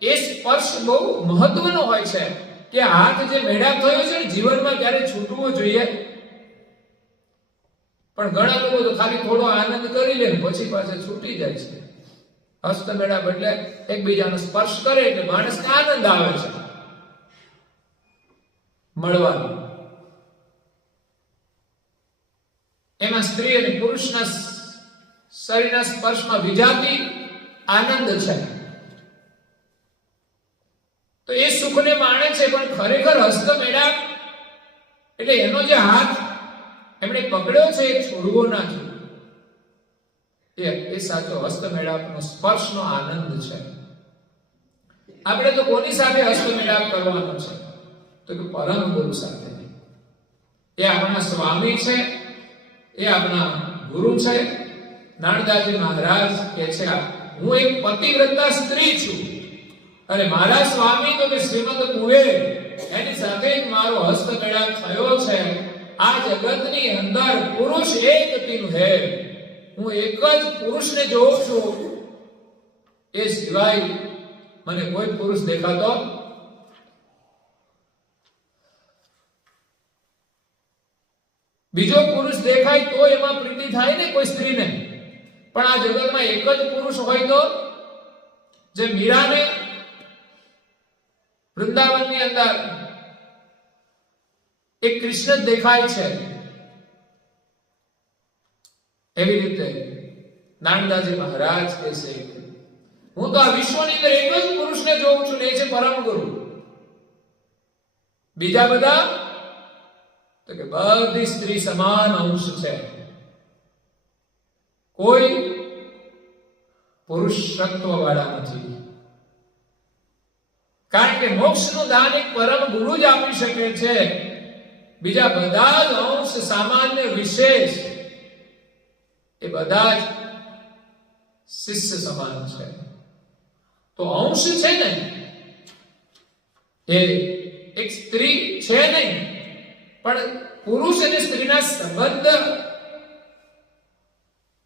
એ સ્પર્શ બહુ મહત્વનો હોય છે. કે હાથ જે મેળાપ થયો છે ને, જીવનમાં ક્યારે છૂટવો જોઈએ. પણ ઘણા લોકો તો ખાલી થોડો આનંદ કરી લે પછી પાછા છૂટી જાય છે. હસ્ત મેળાપ એટલે એકબીજાનો સ્પર્શ કરે એટલે માણસને આનંદ આવે છે મળવાનો. એમાં સ્ત્રી અને પુરુષના શરીરના સ્પર્શમાં વિજાતી આનંદ છે. તો એ સુખને માણે છે. પણ ખરેખર હસ્ત મેળાપ એટલે એનો જે હાથ એમણે પકડ્યો છે એ છોડવો ના જોઈએ. એ સાચો હસ્ત મેળાપનો સ્પર્શનો આનંદ છે. આપણે તો કોની સાથે હસ્ત મેળાપ કરવાનો છે? તો કે પરમ ગુરુ સાથે. એ આપણા સ્વામી છે, એ આપણા ગુરુ છે. નારદાજી મહારાજ કહે છે, હું એક પતિવ્રતા સ્ત્રી છું અને મારા સ્વામી તો કે શ્રીમદ કુબેર, એની સાથે મારો હસ્ત મેળાપ થયો છે. આ જગતની અંદર પુરુષ એક તિન હે, હું એક જ પુરુષને જોઉં છું, એ સિવાય મને કોઈ પુરુષ દેખાતો બીજો પુરુષ દેખાય તો એમાં પ્રીતિ થાય ને કોઈ સ્ત્રીને, પણ આ જગતમાં એક જ પુરુષ હોય તો, જે મીરાને વૃંદાવનની અંદર એક કૃષ્ણ જ દેખાય છે, એવી રીતે નાનદાજી મહારાજ કહે છે, હું તો આ વિશ્વની અંદર એક જ પુરુષને જોઉં છું, ને એ છે પરમ ગુરુ. બીજા બધા તો કે બધી સ્ત્રી સમાન અંશ છે, કોઈ પુરુષત્વ વાળા નથી. કારણ કે મોક્ષનું દાન એક પરમ ગુરુ જ આપી શકે છે, બીજા બધા જ અંશ સામાન્ય વિશેષ એ બધા જ શિષ્ય સમાન છે. તો અંશ છે ને એ એક સ્ત્રી છે નહીં, પણ પુરુષ અને સ્ત્રીના સંબંધ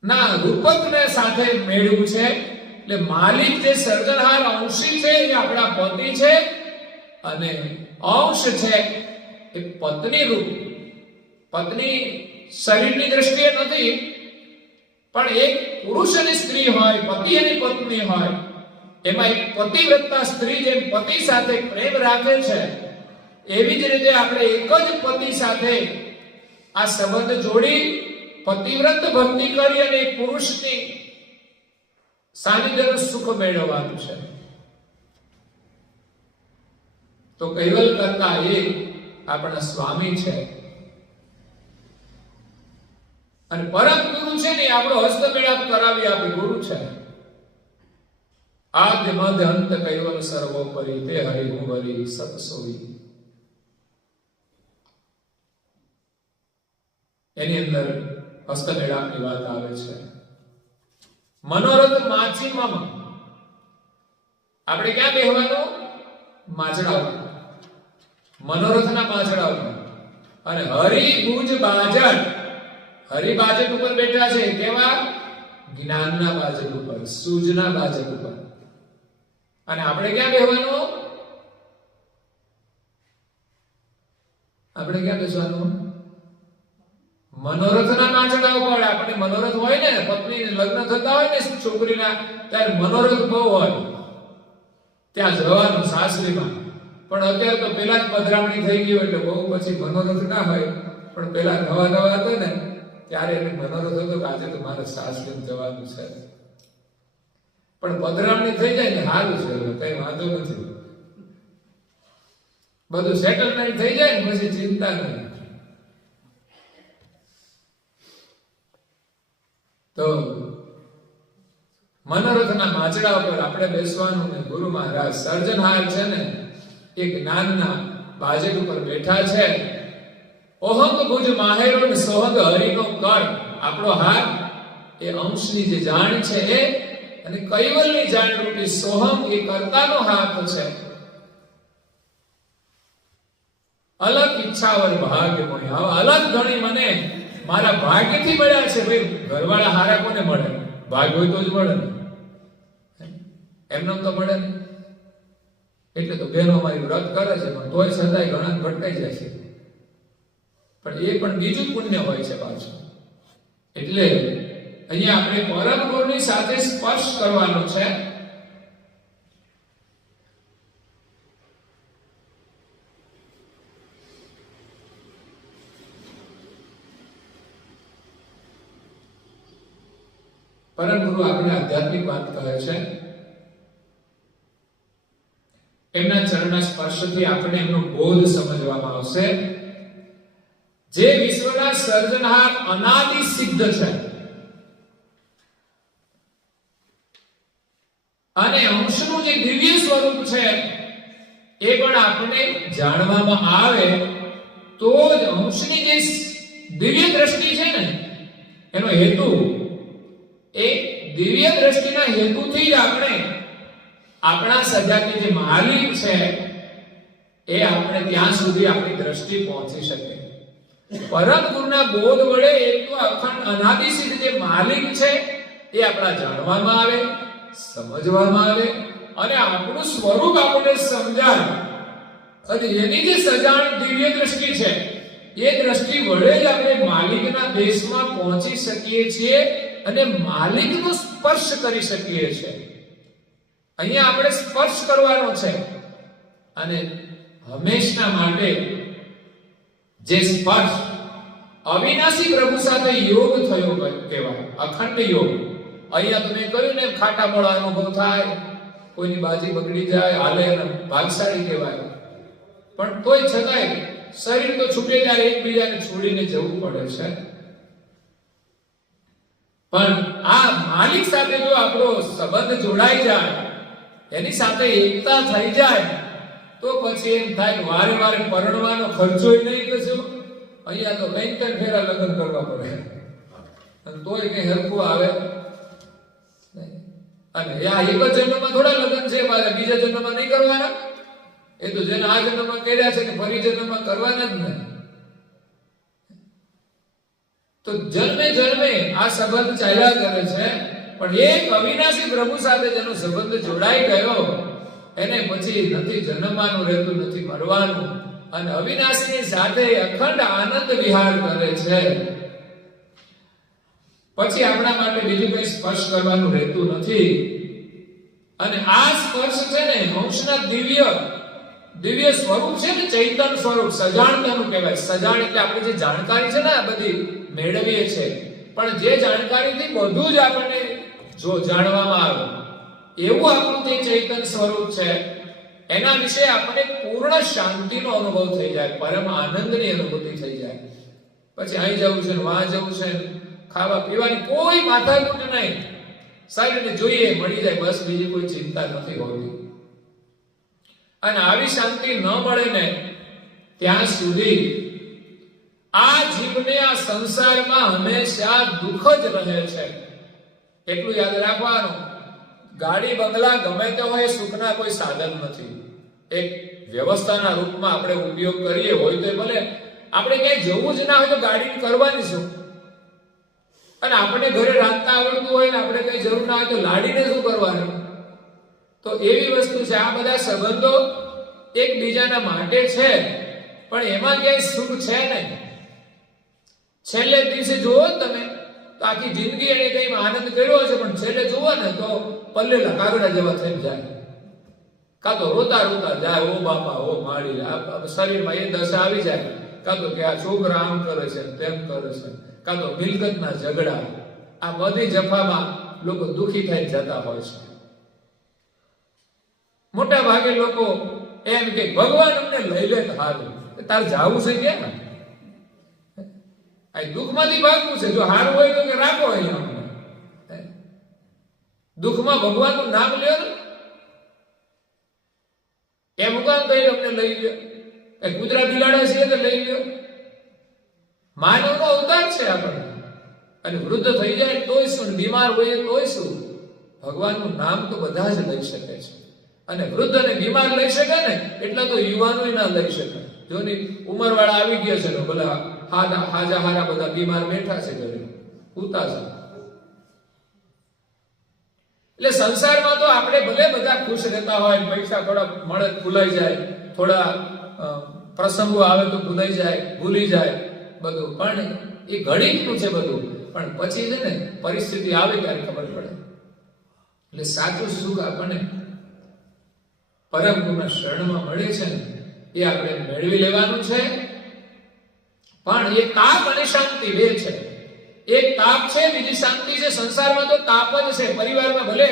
ના રૂપકને સાથે મેળવ્યું છે. એટલે માલિક જે સર્જનહાર અંશી છે એ આપણા પતિ છે, અને અંશ છે એ પત્ની રૂપ. પત્ની શરીરની દ્રષ્ટિએ નથી, પણ એક પુરુષ અને સ્ત્રી હોય, પતિ અને પત્ની હોય, એમાં એક પતિવ્રતા સ્ત્રી જેમ પતિ સાથે પ્રેમ રાખે છે, એવી જ રીતે આપણે એક જ પતિ સાથે આ સંબંધ જોડી પતિવ્રત ભક્તિ કરી અને એક પુરુષની સાનિધ્યનું સુખ મેળવવાનું છે. તો કૈવલ કરતા એ આપણા સ્વામી છે, અને પરમ ગુરુ છે ને આપણો હસ્તમેળાપ કરાવી આપે ગુરુ છે. આદ્ય મધ્ય અંત કૈવલ સર્વોપરી, તે હરિ હું હરિ સત સોઈ. એની અંદર હસ્તમેળાપની વાત આવે છે. મનોરથ માછીમાં આપણે ક્યાં બેહવાનું? માછડા ઉપર, મનોરથના માછડા ઉપર. અને હરિ ભુજ બાજટ, હરિ બાજટ ઉપર બેઠા છે. કેવા? જ્ઞાનના બાજટ ઉપર, સૂઝના બાજટ ઉપર. અને આપણે ક્યાં બેહવાનું? આપણે ક્યાં બેસવાનું? મનોરથના માછડા ઉપર. આપણે મનોરથ હોય ને, પત્ની લગ્ન થતા હોય ને છોકરીના, ત્યારે મનોરથ બહુ હોય, ત્યાં જવાનું સાસરીમાં. પણ અત્યારે તો પેલા જ પધરામણી થઈ ગઈ એટલે બહુ પછી મનોરથ ના હોય. પણ પેલા નવા નવા હતા ને ત્યારે એને મનોરથ હતો કે આજે તો મારે સાસરીમાં જવાનું છે. પણ પધરામણી થઈ જાય ને સારું છે, કઈ વાંધો નથી, બધું સેટલમેન્ટ થઈ જાય ને પછી ચિંતા નહીં. તો મનોરથના માચડા ઉપર આપણે બેસવાનું. ને ગુરુ મહારાજ સર્જનહાર છે ને એ જ્ઞાનના બાજટ ઉપર બેઠા છે. ઓહંગ ભુજ માહેરો ને સોહંગ હરિનો કર. આપણો હાથ એ અંશની જે જાણ છે એ, અને કૈવલની જાણ રૂપી સોહમ એ કર્તાનો હાથ છે. અલગ ઈચ્છાવર ભાગ્ય મળે. હવે અલગ ગણી મને મારા ભાગ્યથી મળ્યા છે. ભાઈ ઘરવાળા હારા કોને મળે? ભાગ્ય હોય તો જ મળે ને, એમને તો મળે ને. એટલે તો બહેનો મારી વ્રત કરે છે, પણ તોય છતાંય ઘણા ભટકાઈ જાય છે. પણ એ પણ બીજું પુણ્ય હોય છે પાછું. એટલે અહીંયા આપણે પરમ ગુરુની સાથે સ્પર્શ કરવાનો છે. પરમ ગુરુ આપણે આધ્યાત્મિક વાત કહે છે. એમના ચરણના સ્પર્શથી આપણે એમનો બોધ સમજવામાં આવશે. જે વિશ્વના સર્જનહાર અનાદિ સિદ્ધ છે, અને અંશનું જે દિવ્ય સ્વરૂપ છે એ પણ આપણે જાણવામાં આવે તો જ અંશની જે દિવ્ય દ્રષ્ટિ છે ને એનો હેતુ, એ દિવ્ય દ્રષ્ટિના હેતુથી જ આપણે આપણા સજાતી જે માલિક છે એ આપણે ત્યાં સુધી આપણી દ્રષ્ટિ પહોંચી શકે. પરમ ગુરુના બોધ વડે એક તો અખંડ અનાદિ સિદ્ધ જે માલિક છે એ આપણા જાણવામાં આવે, સમજવામાં આવે અને આપણું સ્વરૂપ આપણને સમજાય. અને એની જે સજાણ દિવ્ય દ્રષ્ટિ છે એ દ્રષ્ટિ વડે જ આપણે માલિકના દેશમાં પહોંચી શકીએ છીએ અને માલિકનો સ્પર્શ કરી શકીએ છીએ. અહીંયા આપણે સ્પર્શ કરવાનો છે અને હંમેશા માટે જે સ્પર્શ અવિનાશી પ્રભુ સાથે યોગ થયો કહેવાય, અખંડ યોગ. અહીંયા તમે કહ્યું ને ખાટા મોળા અનુભવ થાય, કોઈની બાજી બગડી જાય, હાલે અને ભાગશાળી કહેવાય, પણ તોય છતાંય શરીર તો છૂટે ત્યારે એકબીજાને છોડીને જવું પડે છે. પણ આ માલિક સાથે જો આપણો સંબંધ જોડાઈ જાય, એની સાથે એકતા થઈ જાય, તો પછી એમ થાય વારે વારે પરણવાનો ખર્ચોય નહીં કશું. અહીંયા તો કઈ ફેરા લગ્ન કરવા પડે અને તોય કઈ હરખું આવે. અને આ એક જ જન્મમાં થોડા લગ્ન છે, બીજા જન્મમાં નહીં કરવાના. એ તો જેને આ જન્મમાં કર્યા છે કે ફરી જન્મમાં કરવાના જ નહીં. તો જન્મે જન્મે આ સંબંધ ચાલ્યા કરે છે, પણ એક અવિનાશી પ્રભુ સાથે જેનો સંબંધ જોડાઈ ગયો એને પછી નથી જન્મવાનું રહેતું, નથી મરવાનું, અને અવિનાશીની સાથે અખંડ આનંદ વિહાર કરે છે. પછી આપણા માટે બીજું કઈ સ્પર્શ કરવાનું રહેતું નથી. અને આ સ્પર્શ છે ને મોક્ષના દિવ્ય સ્વરૂપ છે ને, ચૈતન્ય સ્વરૂપ, સજાણતાનું કહેવાય. સજાણ એટલે આપણે જે જાણકારી છે ને આ બધી મેળવીએ છે, પણ જે જાણકારીથી બધું જ આપણને જો જાણવામાં આવે એવું આપણું જે ચૈતન્ય સ્વરૂપ છે એના વિશે આપણને પૂર્ણ શાંતિનો અનુભવ થઈ જાય, પરમ આનંદની અનુભૂતિ થઈ જાય. પછી અહીં જવું છે ને વાં જવું છે, ખાવા પીવાની કોઈ માથાકૂટ નહીં, શરીરને જોઈએ મળી જાય, બસ બીજી કોઈ ચિંતા નથી હોતી. અને આવી શાંતિ ન મળે ને ત્યાં સુધી આ જીવને આ સંસારમાં હંમેશા દુઃખ જ રહે છે. એટલું યાદ રાખવાનું, ગાડી બંગલા ગમે તે હોય, સુખના કોઈ સાધન નથી. એક વ્યવસ્થાના રૂપમાં આપણે ઉપયોગ કરીએ હોય તો ભલે, આપણે ક્યાંય જવું જ ના હોય તો ગાડી કરવાની શું? અને આપણે ઘરે રાંધતા આવડતું હોય ને આપણે કઈ જરૂર ના હોય તો લાડીને શું કરવાનું? તો એવી વસ્તુ છે, આ બધા સંબંધો એકબીજાના માટે છે, પણ એમાં ક્યાંય સુખ છે નહીં. છેલ્લે દિવસે જુઓ તમે તો આખી જિંદગી એને કઈ આનંદ કર્યો છે, પણ છેલ્લે જુઓ ને તો પલ્લેલા કાગડા જેવા થઈ જાય. કાં તો રોતા રોતા જાય, ઓ બાપા ઓ માળી, શરીરમાં એ દશા આવી જાય. કાં તો કે આ છોકરા આમ કરે છે તેમ કરે છે, કાં તો મિલકતના ઝઘડા. આ બધી જફામાં લોકો દુખી થઈ જતા હોય છે. મોટા ભાગે લોકો એમ કે ભગવાન અમને લઈ લે તો હારું, તારે જાવું છે ક્યાં? આ દુઃખમાંથી ભાગવું છે, જો હારું હોય તો કે રાખો અહીંયા. દુઃખમાં ભગવાનનું નામ લ્યો ને, એમ કામ કહી અમને લઈ લ્યો. કૂતરા બિલાડા છે તો લઈ લ્યો. માનવનો અવતાર છે આપણને. અને વૃદ્ધ થઈ જાય તોય શું, બીમાર હોય તોય શું, ભગવાનનું નામ તો બધા જ લઈ શકે છે. અને વૃદ્ધ અને બીમાર લઈ શકે ને એટલા તો યુવાનો ના લઈ શકે. જોની ઉંમર વાળા આવી ગયા છે ને ભલા હાજા હારા બધા બીમાર બેઠા છે ઘરે, ઉતા છે. એટલે સંસારમાં તો આપણે ભલે બધા ખુશ રહેતા હોય, પૈસા થોડા મળે ભૂલાઈ જાય, થોડા પ્રસંગો આવે તો ભૂલાઈ જાય, ભૂલી જાય બધું, પણ એ ઘડીકનું છે બધું. પણ પછી છે ને પરિસ્થિતિ આવે ત્યારે ખબર પડે. એટલે સાચું સુખ આપણને પરમ ગુરુના શરણમાં મળે છે ને એ આપણે મેળવી લેવાનું છે. પણ એ તાપ અને શાંતિ બે છે. એક તાપ છે, બીજી શાંતિ છે. સંસારમાં તો તાપ જ છે. પરિવારમાં ભલે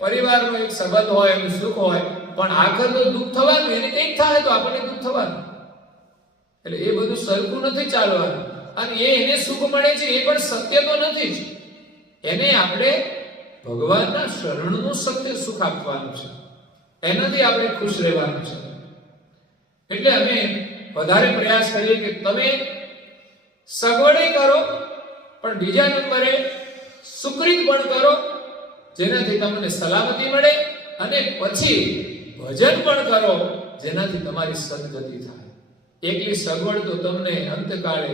પરિવારનો એક સંબંધ હોય, એનું સુખ હોય, પણ આખર તો દુઃખ થવાનું. એને કંઈક થાય તો આપણને દુઃખ થવાનું. એટલે એ બધું સરખું નથી ચાલવાનું. અને એને સુખ મળે છે એ પણ સત્ય તો નથી જ. એને આપણે ભગવાનના શરણનું સત્ય સુખ આપવાનું છે. એનાથી આપણે ખુશ રહેવાનું છે. એટલે અમે વધારે પ્રયાસ કરીએ કે તમે સગવડે કરો, પણ બીજા નંબરે સુકૃત પણ કરો, જેનાથી તમને સલામતી મળે. અને પછી ભજન પણ કરો, જેનાથી તમારી સદગતિ થાય. એકલી સગવડ તો તમને અંતકાળે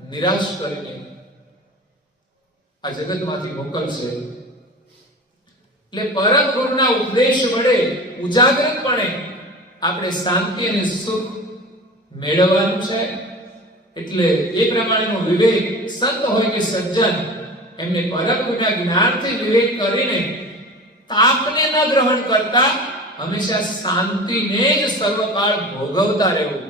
નિરાશ કરીને આ જગતમાંથી મોકલશે. એટલે પરમ ગુરુના ઉપદેશ વડે ઉજાગરતપણે આપણે શાંતિ અને સુખ મેળવવાનું છે. એટલે એ પ્રમાણેનો વિવેક સંત હોય કે સજ્જન એમને પરમ ગુરુના જ્ઞાનથી વિવેક કરીને તાપને ન ગ્રહણ કરતા હંમેશા શાંતિને જ સર્વકાળ ભોગવતા રહેવું.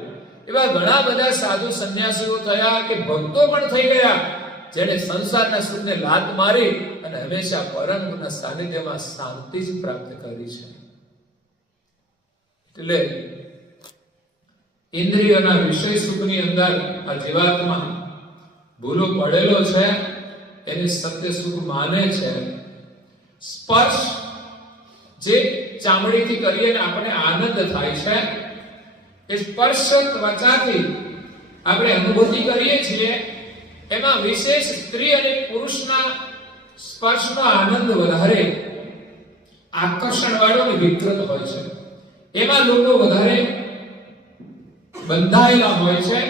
એવા ઘણા બધા સાધુ સંન્યાસીઓ થયા કે ભક્તો પણ થઈ ગયા જેને સંસારના સુખને લાત મારી અને હંમેશા પરમ ગુરુના સાનિધ્યમાં શાંતિ જ પ્રાપ્ત કરી છે. એટલે ઇન્દ્રિયોના વિષય સુખની અંદર આ જીવાત્મા ભૂલો પડેલો છે, એને સત્ય સુખ માને છે. સ્પર્શ જે ચામડીથી કરીએ ને આપણને આનંદ થાય છે, એ સ્પર્શ ત્વચાથી આપણે અનુભૂતિ કરીએ છીએ, એમાં વિશેષ સ્ત્રી અને પુરુષના સ્પર્શનો આનંદ વધારે આકર્ષણવાળો અને વિકૃત હોય છે. એમાં લોકો વધારે બંધાયેલા હોય છે.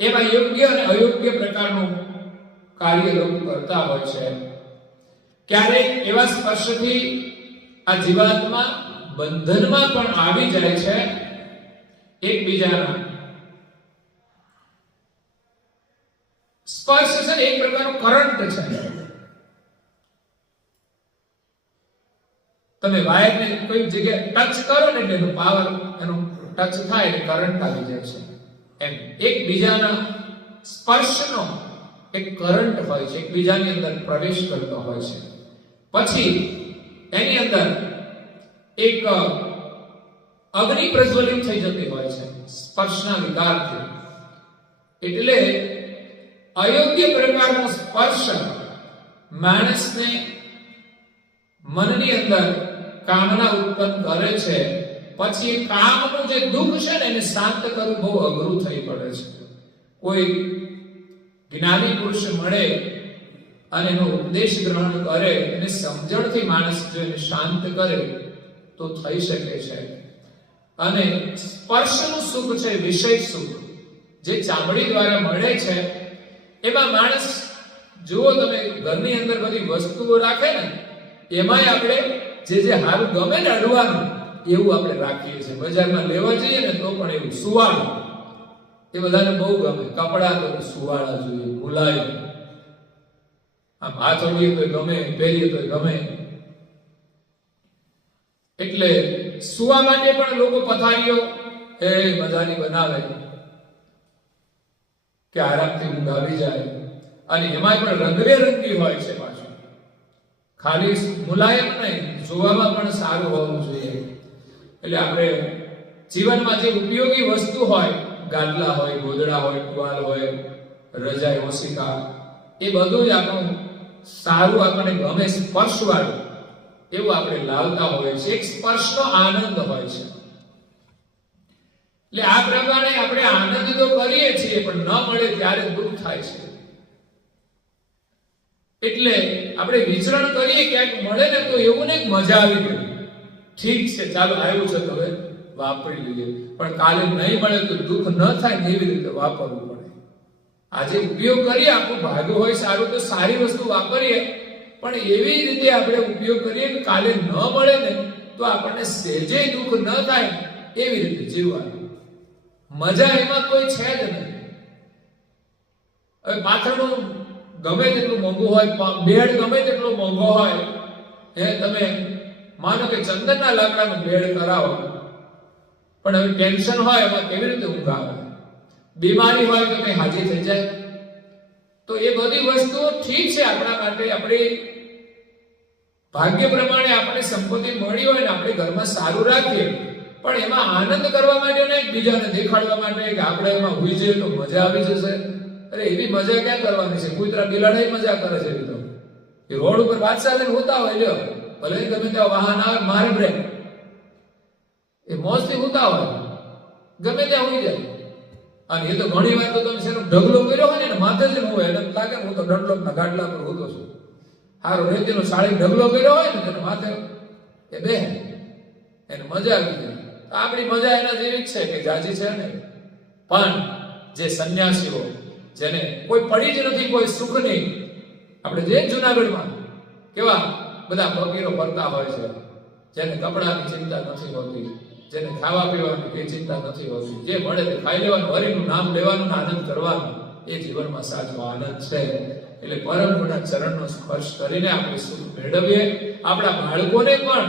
એમાં યોગ્ય અને અયોગ્ય પ્રકારનું કાર્ય લોકો કરતા હોય છે. ક્યારેક એવા સ્પર્શથી આ જીવાત્મા બંધનમાં પણ આવી જાય છે. એકબીજાના સ્પર્શ છે એક પ્રકારનો કરંટ છે. તમે વાયરને કોઈ જગ્યાએ ટચ કરો ને એટલે એનો પાવર, એનો ટચ થાય એટલે કરંટ આવી જાય છે. એમ એકબીજાના સ્પર્શનો એક કરંટ હોય છે, એકબીજાની અંદર પ્રવેશ કરતો હોય છે. પછી એની અંદર એક અગ્નિ પ્રજ્વલિત થઈ જતી હોય છે સ્પર્શના વિકારથી. એટલે અયોગ્ય પ્રકારનો સ્પર્શ માણસને મનની અંદર કામના ઉત્પન્ન કરે છે. પછી કામનું જે દુઃખ છે ને એને શાંત કરવું બહુ અઘરું થઈ પડે છે. કોઈ જ્ઞાની પુરુષ મળે અને એનો ઉપદેશ ગ્રહણ કરે, એને સમજણથી માણસ જો એને શાંત કરે તો થઈ શકે છે. અને સ્પર્શનું સુખ છે, વિષય સુખ જે ચામડી દ્વારા મળે છે, એમાં માણસ જુઓ તમે ઘરની અંદર બધી વસ્તુઓ રાખે ને, એમાંય આપણે જે હારું ગમે ને અડવાનું એવું આપણે રાખીએ છીએ. બજારમાં લેવા જઈએ ને તો પણ એવું સુવાળું એ બધાને બહુ ગમે. કપડા તો સુવાળા જોઈએ, મુલાય, આમ હાથ ઓળીએ તો ગમે, પહેરીએ તો ગમે. એટલે સુવા માટે પણ લોકો પથારીઓ એ મજાની બનાવે કે આરામથી ઊંઘ આવી જાય. અને એમાં પણ રંગબેરંગી હોય છે. પાછું ખાલી મુલાયમ નહીં, જોવામાં પણ સારું હોવું જોઈએ. એટલે આપણે જીવનમાં જે ઉપયોગી વસ્તુ હોય, ગાદલા હોય, ગોદડા હોય, ટુવાલ હોય, રજાઈ, ઓશિકા, એ બધું જ આપણું સારું, આપણને ગમે, સ્પર્શવાળું એવું આપણે લાવતા હોય છે. એક સ્પર્શનો આનંદ હોય છે. એટલે આ પ્રમાણે આપણે આનંદ તો કરીએ છીએ પણ ન મળે ત્યારે દુઃખ થાય છે. એટલે આપણે વિચરણ કરીએ, ક્યાંક મળે ને તો એવું ને મજા આવી ગઈ, ઠીક છે ચાલો આવ્યું છે તો હવે વાપરી લઈએ. પણ કાલે નહીં મળે તો દુઃખ ન થાય ને એવી રીતે વાપરવું પડે. આજે ઉપયોગ કરીએ, આપણું ભાગ્ય હોય સારું તો સારી વસ્તુ વાપરીએ, પણ એવી રીતે આપણે ઉપયોગ કરીએ કે કાલે ન મળે ને તો આપણને સહેજે દુઃખ ન થાય એવી રીતે જીવવાનું. મજા એમાં કોઈ છે જ નહીં. હવે પાથરણું ગમે તેટલું મોંઘું હોય, બેડ ગમે તેટલો મોંઘો હોય, તમે માનો કે ચંદનના લાકડાનો બેડ કરાવો, પણ હવે ટેન્શન હોય એમાં કેવી રીતે ઊંઘ આવે? બીમારી હોય તો કઈ હાજી થઈ જાય. તો એ બધી વસ્તુઓ ઠીક છે આપણા માટે, આપણે ભાગ્ય પ્રમાણે આપણે સંપત્તિ મળી હોય ને આપણે ઘરમાં સારું રાખીએ, પણ એમાં આનંદ કરવા માટે ને એકબીજાને દેખાડવા માટે કે આપણે એમાં હોઈ જઈએ તો મજા આવી જશે. અરે એવી મજા ક્યાં કરવાની છે? કૂતરા બિલાડા મજા કરે છે. તો એ રોડ ઉપર બાદશાહ લઈને હોતા હોય, લ્યો ભલે ગમે ત્યાં વાહન આવે મારે બ્રેક, એ મોજથી હોતા હોય, ગમે ત્યાં હોઈ જાય. અને એ તો ઘણી વાર તો તમે શેનો ઢગલો કર્યો હોય ને માથે જ ન હોય, એને લાગે હું તો દંડલોકના ગાડલા પર હોતો છું. હારો રેતીનો સાડી ઢગલો કર્યો હોય ને તેને માથે એ બે એને મજા આવી જાય. આપણી મજા એના જેવી જ છે કે જાજી છે ને. પણ જે સંન્યાસીઓ, જેને કોઈ પડી જ નથી, કોઈ સુખ નહીં. આપણે જે જુનાગઢમાં કેવા બધા ફકીરો ફરતા હોય છે, જેને કપડાની ચિંતા નથી હોતી, જેને ખાવા પીવાની કઈ ચિંતા નથી હોતી, જે મળે તે ખાઈ લેવાનું, હરિનું નામ લેવાનું, આનંદ કરવાનો, એ જીવનમાં સાચો આનંદ છે. એટલે પરમ ગુરુના ચરણનો સ્પર્શ કરીને આપણે સુખ મેળવીએ. આપણા બાળકોને પણ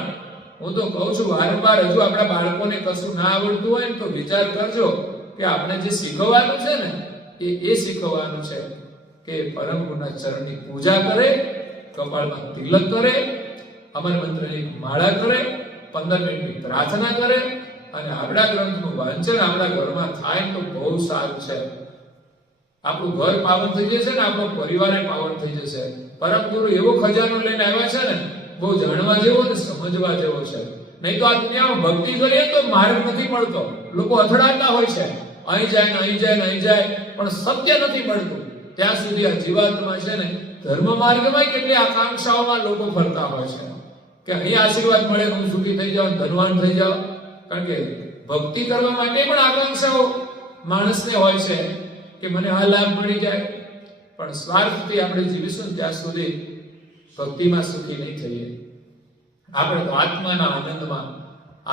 હું તો કહું છું વારંવાર, હજુ આપણા બાળકોને કશું ના આવડતું હોય ને તો વિચાર કરજો કે આપણે જે શીખવવાનું છે ને એ શીખવવાનું છે કે પરમ ગુરુના ચરણની પૂજા કરે, કપાળમાં તિલક કરે, અમર મંત્રની માળા કરે, 15 મિનિટની પ્રાર્થના કરે, અને આપણા ગ્રંથનું વાંચન આપણા ઘરમાં થાય તો બહુ સારું છે. આપણું ઘર પાવન થઈ જશે ને આપણો પરિવાર પાવન થઈ જશે. પરમ ગુરુ એવો ખજાનો લઈને આવ્યા છે ને, બહુ જાણવા જેવો ને સમજવા જેવો છે. નહીં તો આ દુનિયામાં ભક્તિ કરીએ તો માર્ગ નથી મળતો. લોકો અથડાતા હોય છે, અહીં જાય ને અહીં જાય ને અહીં જાય, પણ સત્ય નથી મળતું. ત્યાં સુધી આ જીવાત્મા છે ને ધર્મ માર્ગમાં કેટલી આકાંક્ષાઓમાં લોકો ફરતા હોય છે કે અહીં આશીર્વાદ મળે, હું સુખી થઈ જાઉં, ધનવાન થઈ જાઉં. કારણ કે ભક્તિ કરવા માટે પણ આકાંક્ષાઓ માણસને હોય છે કે મને આ લાભ મળી જાય, પણ સ્વાર્થથી આપણે જીવીશું ત્યાં સુધી ભક્તિમાં સુખી નહીં થઈએ. આપણે તો આત્માના આનંદમાં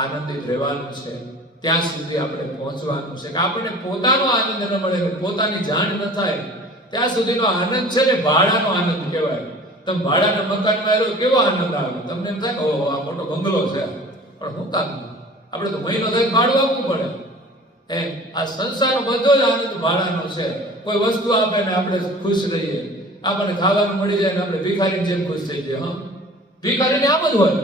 આનંદિત રહેવાનું છે. ત્યાં સુધી આપણે પહોંચવાનું છે કે આપણને પોતાનો આનંદ ન મળે, પોતાની જાણ ન થાય ત્યાં સુધીનો આનંદ છે ને ભાડાનો આનંદ કહેવાય. તમે ભાડાના મકાનમાં રહ્યો કેવો આનંદ આવે, તમને એમ થાય કે ઓહો આ મોટો બંગલો છે, પણ શું કામ? આપણે તો મહિનો થાય ભાડું આપવું પડે. આ સંસારનો બધો જ આનંદ ભાડાનો છે. કોઈ વસ્તુ આપે ને આપણે ખુશ રહીએ, આપણને ખાવાનું મળી જાય ને આપણે ભિખારીની જેમ ખુશ થઈ જઈએ. ભિખારીને આમ જ હોય,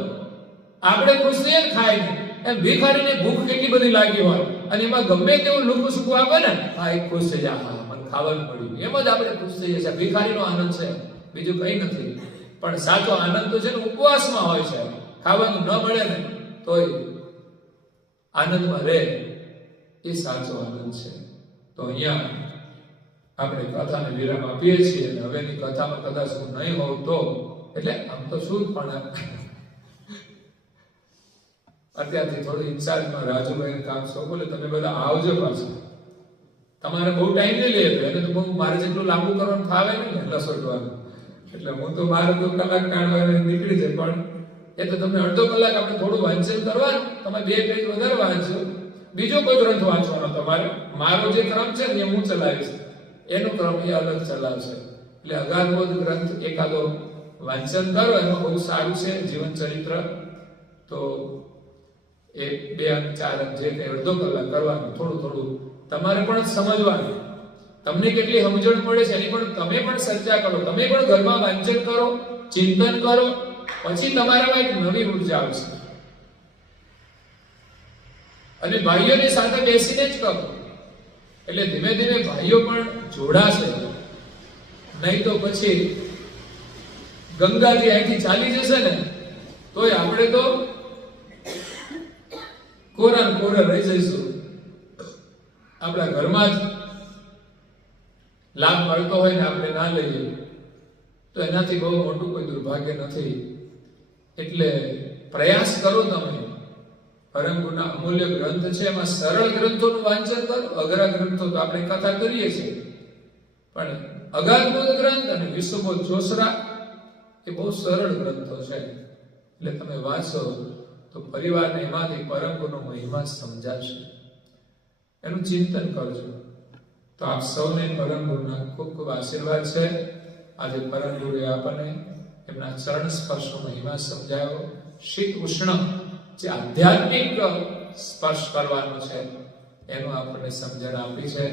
આપણે ખુશ થઈએ ને ખાય ને, એમ ભિખારીને ભૂખ કેટલી બધી લાગી હોય અને એમાં ગમે તેવું લુકું સુકું આપે ને, હા એ ખુશ થઈ જાય, હા મને ખાવાનું મળ્યું, એમ જ આપણે ખુશ થઈ જઈએ. ભિખારીનો આનંદ છે, બીજું કઈ નથી. પણ સાચો આનંદ તો છે ને ઉપવાસમાં હોય છે. ખાવાનું ન મળે ને તોય આનંદમાં રહે, એ સાચો આનંદ છે. તો અહીંયા આપણે કથાને વિરામ આપીએ છીએ. અને હવેની કથામાં કદાચ હું નહીં હોઉં તો, એટલે આમ તો શું પણ અત્યારથી થોડું ઇન્ચાર્જમાં રાજુભાઈ કામ સોંપો, તમે બધા આવજો પાછા. તમારે બહુ ટાઈમ નહીં લે, એને તો બહુ મારે જેટલું લાંબુ કરવાનું ફાવે નહીં લસોટવાનું, એટલે હું તો મારે તો કલાક કાઢવા નીકળી જાય. પણ એ તો તમને અડધો કલાક આપણે થોડું વાંચન કરવાનું, તમે 2 પેજ વધારે વાંચો, બીજો કોઈ ગ્રંથ વાંચવાનો તમારે. મારો જે ક્રમ છે ને એ હું ચલાવીશ, એનો ક્રમ એ અલગ ચલાવશે. એટલે અગાધબોધ ગ્રંથ એકાદો વાંચન કરો, એમાં બહુ સારું છે જીવન ચરિત્ર. તો 1, 2 અંક 4 અંક જે કંઈ અડધો કલાક કરવાનું, થોડું થોડું તમારે પણ સમજવાનું. તમને કેટલી સમજણ પડે છે એની પણ તમે પણ ચર્ચા કરો, તમે પણ ઘરમાં વાંચન કરો, ચિંતન કરો, પછી તમારામાં એક નવી ઉર્જા આવશે. અને ભાઈઓની સાથે બેસીને જ કરો, એટલે ધીમે ધીમે ભાઈઓ પણ જોડાશે. નહીં તો પછી ગંગાજી અહીંથી ચાલી જશે ને તોય આપણે તો કોરા રહી જઈશું. આપણા ઘરમાં જ લાભ મળતો હોય ને આપણે ના લઈએ તો એનાથી બહુ મોટું કોઈ દુર્ભાગ્ય નથી. એટલે પ્રયાસ કરો તમે. પરમ ગુરુના અમૂલ્ય ગ્રંથ છે, એમાં સરળ ગ્રંથોનું વાંચન કરો. અઘરા ગ્રંથો તો આપણે કથા કરીએ છીએ, પણ અગાધબોધ ગ્રંથ અને વિશ્વબોધ જોશરા એ બહુ સરળ ગ્રંથો છે. એટલે તમે વાંચો તો પરિવારને એમાંથી પરમ ગુરુનો મહિમા સમજાશે. એનું ચિંતન કરજો. તો આપ સૌને પરમ ગુરુના ખૂબ ખૂબ આશીર્વાદ છે. આજે પરમ ગુરુએ આપણને એમના ચરણ સ્પર્શનો મહિમા સમજાયો. શીત ઉષ્ણ જે આધ્યાત્મિક સ્પર્શ કરવાનો છે એનું આપણને સમજણ આપી છે.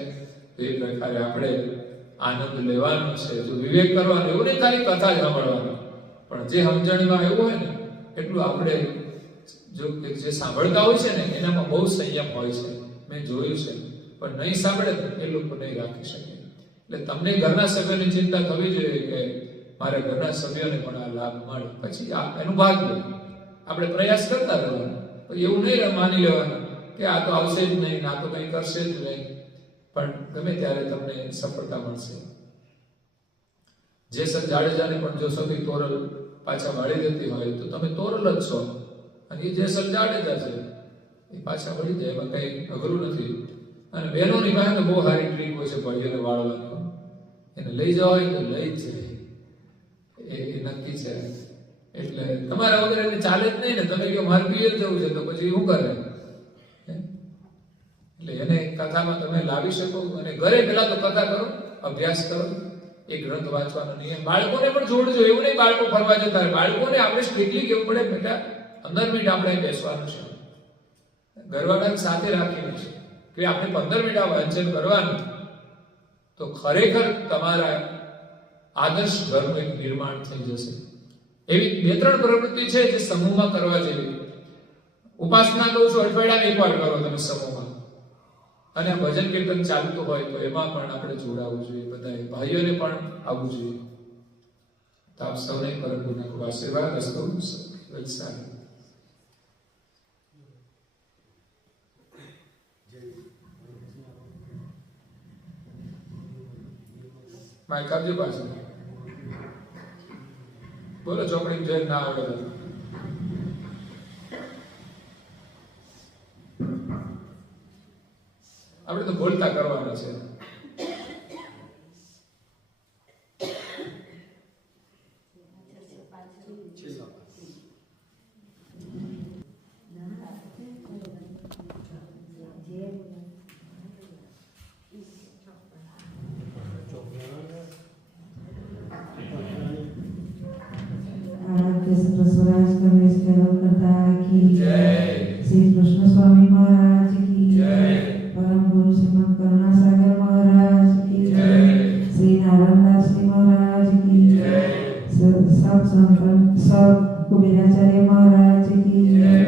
તો એ પ્રકારે આપણે આનંદ લેવાનો છે. જો વિવેક કરવાનો, એવું નહીં ખાલી કથા જ સાંભળવાની, પણ જે સમજણમાં એવું હોય ને એટલું આપણે જો જે સાંભળતા હોય છે ને એનામાં બહુ સંયમ હોય છે. મેં જોયું છે. પણ નહીં સાંભળે એ લોકો નહીં રાખી શકે. એટલે તમને ઘરના સભ્યોની ચિંતા થવી જોઈએ કે મારા ઘરના સભ્યોને પણ આ લાભ મળે. પછી એનું ભાગ્ય આપણે પ્રયાસ કરતા રહેવાનો. એવું નહીં માની લેવાનું કે આ તો આવશે જ નહીં, આ તો કંઈ કરશે જ નહીં. પણ ગમે ત્યારે તમને સફળતા મળશે. જેસલ જાડેજાને પણ જો સૌથી તોરલ પાછા વાળી દેતી હોય તો તમે તોરલ જ છો, અને એ જેસલ જાડેજા છે, એ પાછા વળી જાય. એમાં કંઈ અઘરું નથી. અને બહેનોની પાસે તો બહુ સારી ટ્રીક હોય છે ભાઈઓને વાળવાનો. એને લઈ જવા હોય તો લઈ જ જાય, એ નક્કી છે. એટલે તમારા વગર એને ચાલે જ નહીં ને. તમે કહો મારે પિયર જવું છે તો પછી શું કરે? એટલે એને કથામાં તમે લાવી શકો. અને ઘરે પહેલા તો કથા કરો, અભ્યાસ કરો, એ ગ્રંથ વાંચવાનો નિયમ. બાળકોને પણ જોડજો. એવું નહીં બાળકો ફરવા જતા રહે. બાળકોને આપણે સ્ટ્રિક્ટલી કેવું પડે, બેટા 15 મિનિટ આપણે બેસવાનું છે. ઘરવાળાને સાથે રાખીને છે કે આપણે 15 મિનિટ આ વાંચન કરવાનું, તો ખરેખર તમારા આદર્શ ઘરનું એક નિર્માણ થઈ જશે. એવી 2-3 પ્રવૃત્તિ છે જે સમૂહમાં કરવા જેવી. ઉપાસના કહું છું, અઠવાડિયામાં એકવાર કરો તમે સમૂહમાં. અને આ ભજન કીર્તન ચાલતું હોય તો એમાં પણ આપણે જોડાવવું જોઈએ. બધા ભાઈઓને પણ આવવું જોઈએ. તો આપ સૌને પરમ ગુરુના ખૂબ આશીર્વાદ અસ્તુ. વલસાડ માઇક આપજો પાછું. બોલો ચોપડી જોઈ ના આવડે તો. આપણે તો બોલતા કરવાના છે. स्वराज कमलेश केवल करता की जय। श्री कृष्ण स्वामी महाराज की जय। परम गुरु श्रीमद करुणा सागर महाराज की जय। श्री नारायण दास जी महाराज की जय। सब संतन सब कुबेराचार्य महाराज की जय।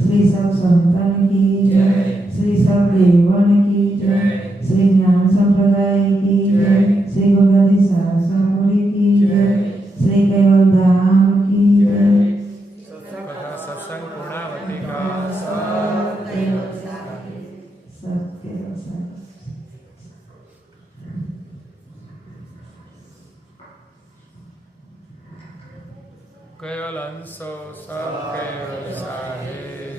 श्री सब संतन की जय। श्री सब देवन की जय। श्री ज्ञान संप्रदाय की जय। श्री गुरुगादी सारसापुरी की जय। श्री केवल धाम की सत्संग पूर्णावती का सत्य केवल अंशो सब केवल साहे